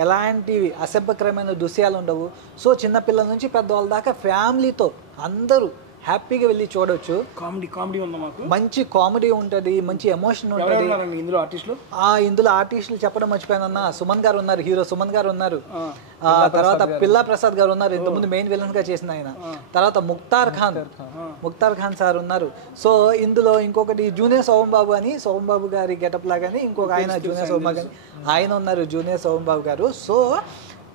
ఎలాంటి అసభ్యకరమైన దృశ్యాలు ఉండవు. సో చిన్నపిల్లల నుంచి పెద్దవాళ్ళ దాకా ఫ్యామిలీతో అందరూ హ్యాపీగా వెళ్ళి చూడవచ్చు. కామెడీ ఉందా మాకు? మంచి కామెడీ ఉంటుంది, మంచి ఎమోషన్ ఉంటుంది. ఇందులో ఆర్టిస్టులు ఇందులో ఆర్టిస్టులు చెప్పడం మర్చిపోయానన్నా, సుమన్ గారు ఉన్నారు, హీరో సుమన్ గారు ఉన్నారు. తర్వాత పిల్లా ప్రసాద్ గారు ఉన్నారు, ఇంతకుముందు మెయిన్ విలన్ గా చేసిన ఆయన. తర్వాత ముక్తార్ ఖాన్ సార్ ఉన్నారు. సో ఇందులో ఇంకొకటి జూనియర్ సోమంబాబు అని, సోమంబాబు గారి గెటప్ లాగానే ఇంకొక ఆయన జూనియర్ సోమంబాబు గారు ఆయన ఉన్నారు, జూనియర్ సోమంబాబు గారు. సో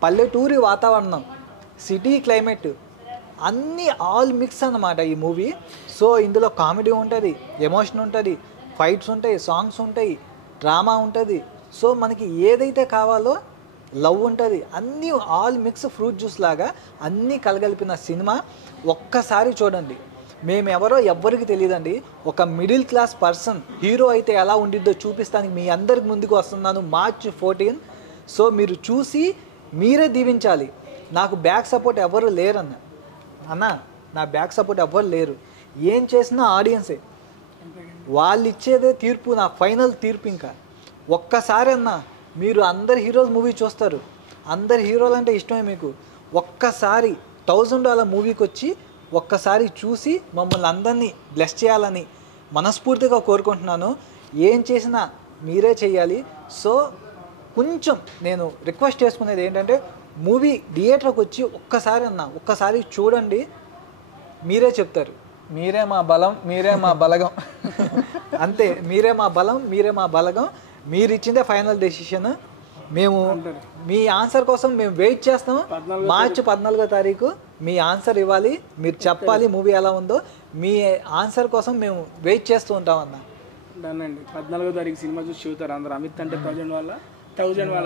పల్లెటూరి వాతావరణం, సిటీ క్లైమేట్ అన్నీ ఆల్ మిక్స్ అన్నమాట ఈ మూవీ. సో ఇందులో కామెడీ ఉంటుంది, ఎమోషన్ ఉంటుంది, ఫైట్స్ ఉంటాయి, సాంగ్స్ ఉంటాయి, డ్రామా ఉంటుంది. సో మనకి ఏదైతే కావాలో లవ్ ఉంటుంది, అన్నీ ఆల్ మిక్స్ ఫ్రూట్ జ్యూస్ లాగా అన్నీ కలగలిపిన సినిమా. ఒక్కసారి చూడండి. మేమెవరో ఎవ్వరికి తెలియదండి. ఒక మిడిల్ క్లాస్ పర్సన్ హీరో అయితే ఎలా ఉండిద్దో చూపిస్తానికి మీ అందరికి ముందుకు వస్తున్నాను March 14. సో మీరు చూసి మీరే దీవించాలి. నాకు బ్యాక్ సపోర్ట్ ఎవరు లేరన్న అన్న, నా బ్యాక్ సపోర్ట్ ఎవరు లేరు. ఏం చేసినా ఆడియన్సే, వాళ్ళు ఇచ్చేదే తీర్పు, నా ఫైనల్ తీర్పు. ఇంకా ఒక్కసారి అన్న మీరు అందరు హీరోస్ మూవీ చూస్తారు, అందరు హీరోలు అంటే ఇష్టమే మీకు. ఒక్కసారి $1000 మూవీకి వచ్చి ఒక్కసారి చూసి మమ్మల్ని అందరినీ బ్లెస్ చేయాలని మనస్ఫూర్తిగా కోరుకుంటున్నాను. ఏం చేసినా మీరే చేయాలి. సో కొంచెం నేను రిక్వెస్ట్ చేసుకునేది ఏంటంటే మూవీ థియేటర్కి వచ్చి ఒక్కసారి చూడండి, మీరే చెప్తారు. మీరే మా బలం, మీరే మా బలగం. అంతే, మీరే మా బలం, మీరే మా బలగం. మీరు ఇచ్చిందే ఫైనల్ డెసిషన్. మేము మీ ఆన్సర్ కోసం మేము వెయిట్ చేస్తాం. March 14 మీ ఆన్సర్ ఇవ్వాలి, మీరు చెప్పాలి మూవీ ఎలా ఉందో. మీ ఆన్సర్ కోసం మేము వెయిట్ చేస్తూ ఉంటాం అన్న. అండి 14 సినిమా చూసి చూస్తారు అందరూ. అమిత్ అంటే 1000 వాళ్ళ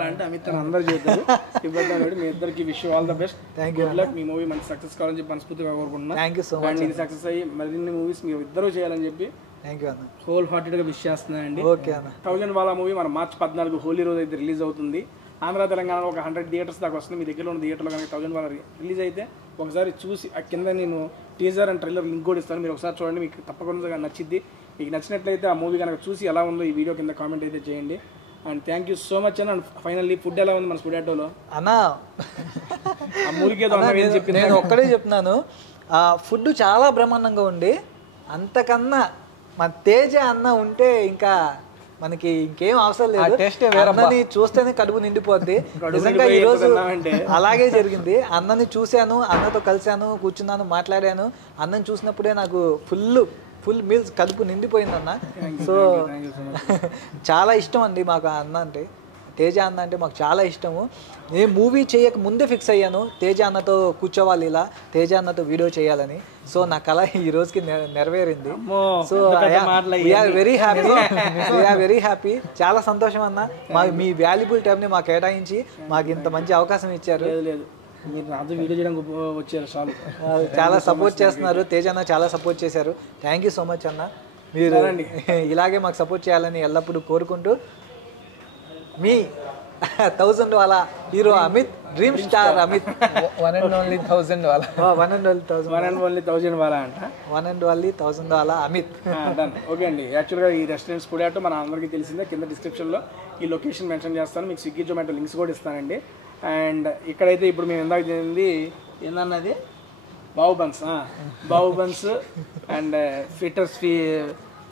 అంటే అమిత్ అని అందరూ చూస్తారు. ఇబ్బంది మీ ఇద్దరికి wish all the best. Good luck. Me movie మంచి సక్సెస్ కావాలని చెప్పి మనస్ఫూర్తిగా కోరుకుంటున్నాను. Thank you so much. ఇది సక్సెస్ అయ్యి మరిన్ని మూవీస్ మీరు ఇద్దరు చేయాలని చెప్పి థ్యాంక్ యూ అన్న, హోల్ హార్టెడ్గా విష్ చేస్తున్నానండి. ఓకే అన్న. 1000 వాళ్ళ మూవీ మన March 14 హోలీ రోజు అయితే రిలీజ్ అవుతుంది. ఆంధ్ర తెలంగాణలో ఒక 100 థియేటర్స్ దాకా వస్తుంది. మీ దగ్గరలో ఉన్న థియేటర్లో కనుక 1000 వాళ్ళ రిలీజ్ అయితే ఒకసారి చూసి ఆ కింద నేను టీజర్ అండ్ ట్రైలర్ లింక్ కూడా ఇస్తాను. మీరు ఒకసారి చూడండి, మీకు తప్పకుండా నచ్చిద్ది. మీకు నచ్చినట్లయితే ఆ మూవీ కనుక చూసి ఎలా ఉందో ఈ వీడియో కింద కామెంట్ అయితే చేయండి. And thank you so much అన్న. ఫైనల్లీ ఫుడ్ ఎలా ఉంది మన ఫుడ్ ఆటోలో అన్న? ఆ మూవీకి ఏదో చెప్పింది, నేను ఒక్కడే చెప్తున్నాను. ఫుడ్ చాలా బ్రహ్మాండంగా ఉండి, అంతకన్నా మన తేజ అన్న ఉంటే ఇంకా మనకి ఇంకేం అవసరం లేదు. అన్నని చూస్తేనే కడుపు నిండిపోద్ది. నిజంగా ఈరోజు అలాగే జరిగింది. అన్నని చూశాను, అన్నతో కలిశాను, కూర్చున్నాను, మాట్లాడాను. అన్నని చూసినప్పుడే నాకు ఫుల్ మీల్స్ కడుపు నిండిపోయింది అన్న. సో చాలా ఇష్టం అండి మాకు అన్న అంటే, తేజ అన్న అంటే మాకు చాలా ఇష్టము. నేను మూవీ చేయక ముందే ఫిక్స్ అయ్యాను తేజ అన్నతో కూర్చోవాలి, ఇలా తేజ అన్నతో వీడియో చేయాలని. సో నా కళ ఈ రోజుకి నెరవేరింది. So we are very happy. చాలా సంతోషం అన్న, మీ వాల్యుబుల్ టైంని మాకు కేటాయించి మాకు ఇంత మంచి అవకాశం ఇచ్చారు. మీరు నాతో వీడియో చేయడానికి వచ్చారు, చాలు. చాలా సపోర్ట్ చేస్తున్నారు, తేజ అన్న చాలా సపోర్ట్ చేశారు. థ్యాంక్ యూ సో మచ్ అన్న. మీరు ఇలాగే మాకు సపోర్ట్ చేయాలని ఎల్లప్పుడూ కోరుకుంటూ, మీ 1000 వాళ్ళ hero Amit, dream star Amit. One and only 1000 వాళ్ళ అంట. 1000 వాళ్ళ అమిత్. ఓకే అండి. యాక్చువల్గా ఈ రెస్టారెంట్స్ ఫుడ్ ఆటో మన అందరికీ తెలిసిందే. కింద డిస్క్రిప్షన్లో ఈ లొకేషన్ మెన్షన్ చేస్తాను. మీకు స్విగ్గీ జొమాటో లింక్స్ కూడా ఇస్తానండి. అండ్ ఇక్కడైతే ఇప్పుడు మేము ఇందాక చేసింది ఏందన్నది బావు బన్స్ అండ్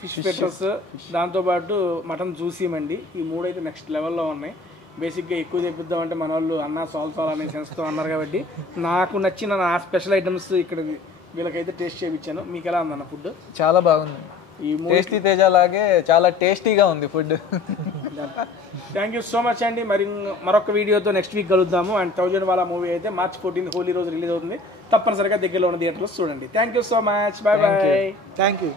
ఫిష్ ఫిట్టర్స్, దాంతోపాటు మటన్ జ్యూసీమండి. ఈ 3 అయితే నెక్స్ట్ లెవెల్లో ఉన్నాయి. బేసిక్గా ఎక్కువ తెప్పిద్దామంటే మన వాళ్ళు అన్న సాల్సాల్ అనే సెన్స్తో అన్నారు కాబట్టి నాకు నచ్చిన నా స్పెషల్ ఐటమ్స్ ఇక్కడ వీళ్ళకైతే టేస్ట్ చేయించాను. మీకు ఎలా ఉందన్న ఫుడ్? చాలా బాగుంది. ఈ టేస్టీ తేజ లాగే చాలా టేస్టీగా ఉంది food. Thank you so much అండి. మరొక వీడియోతో నెక్స్ట్ వీక్ కలుద్దాము. అండ్ 1000 వాళ్ళ మూవీ అయితే March 14 హోలీ రోజు రిలీజ్ అవుతుంది. తప్పనిసరిగా దగ్గరలో ఉన్న థియేటర్లో చూడండి. Thank you so much. Bye bye. Thank you.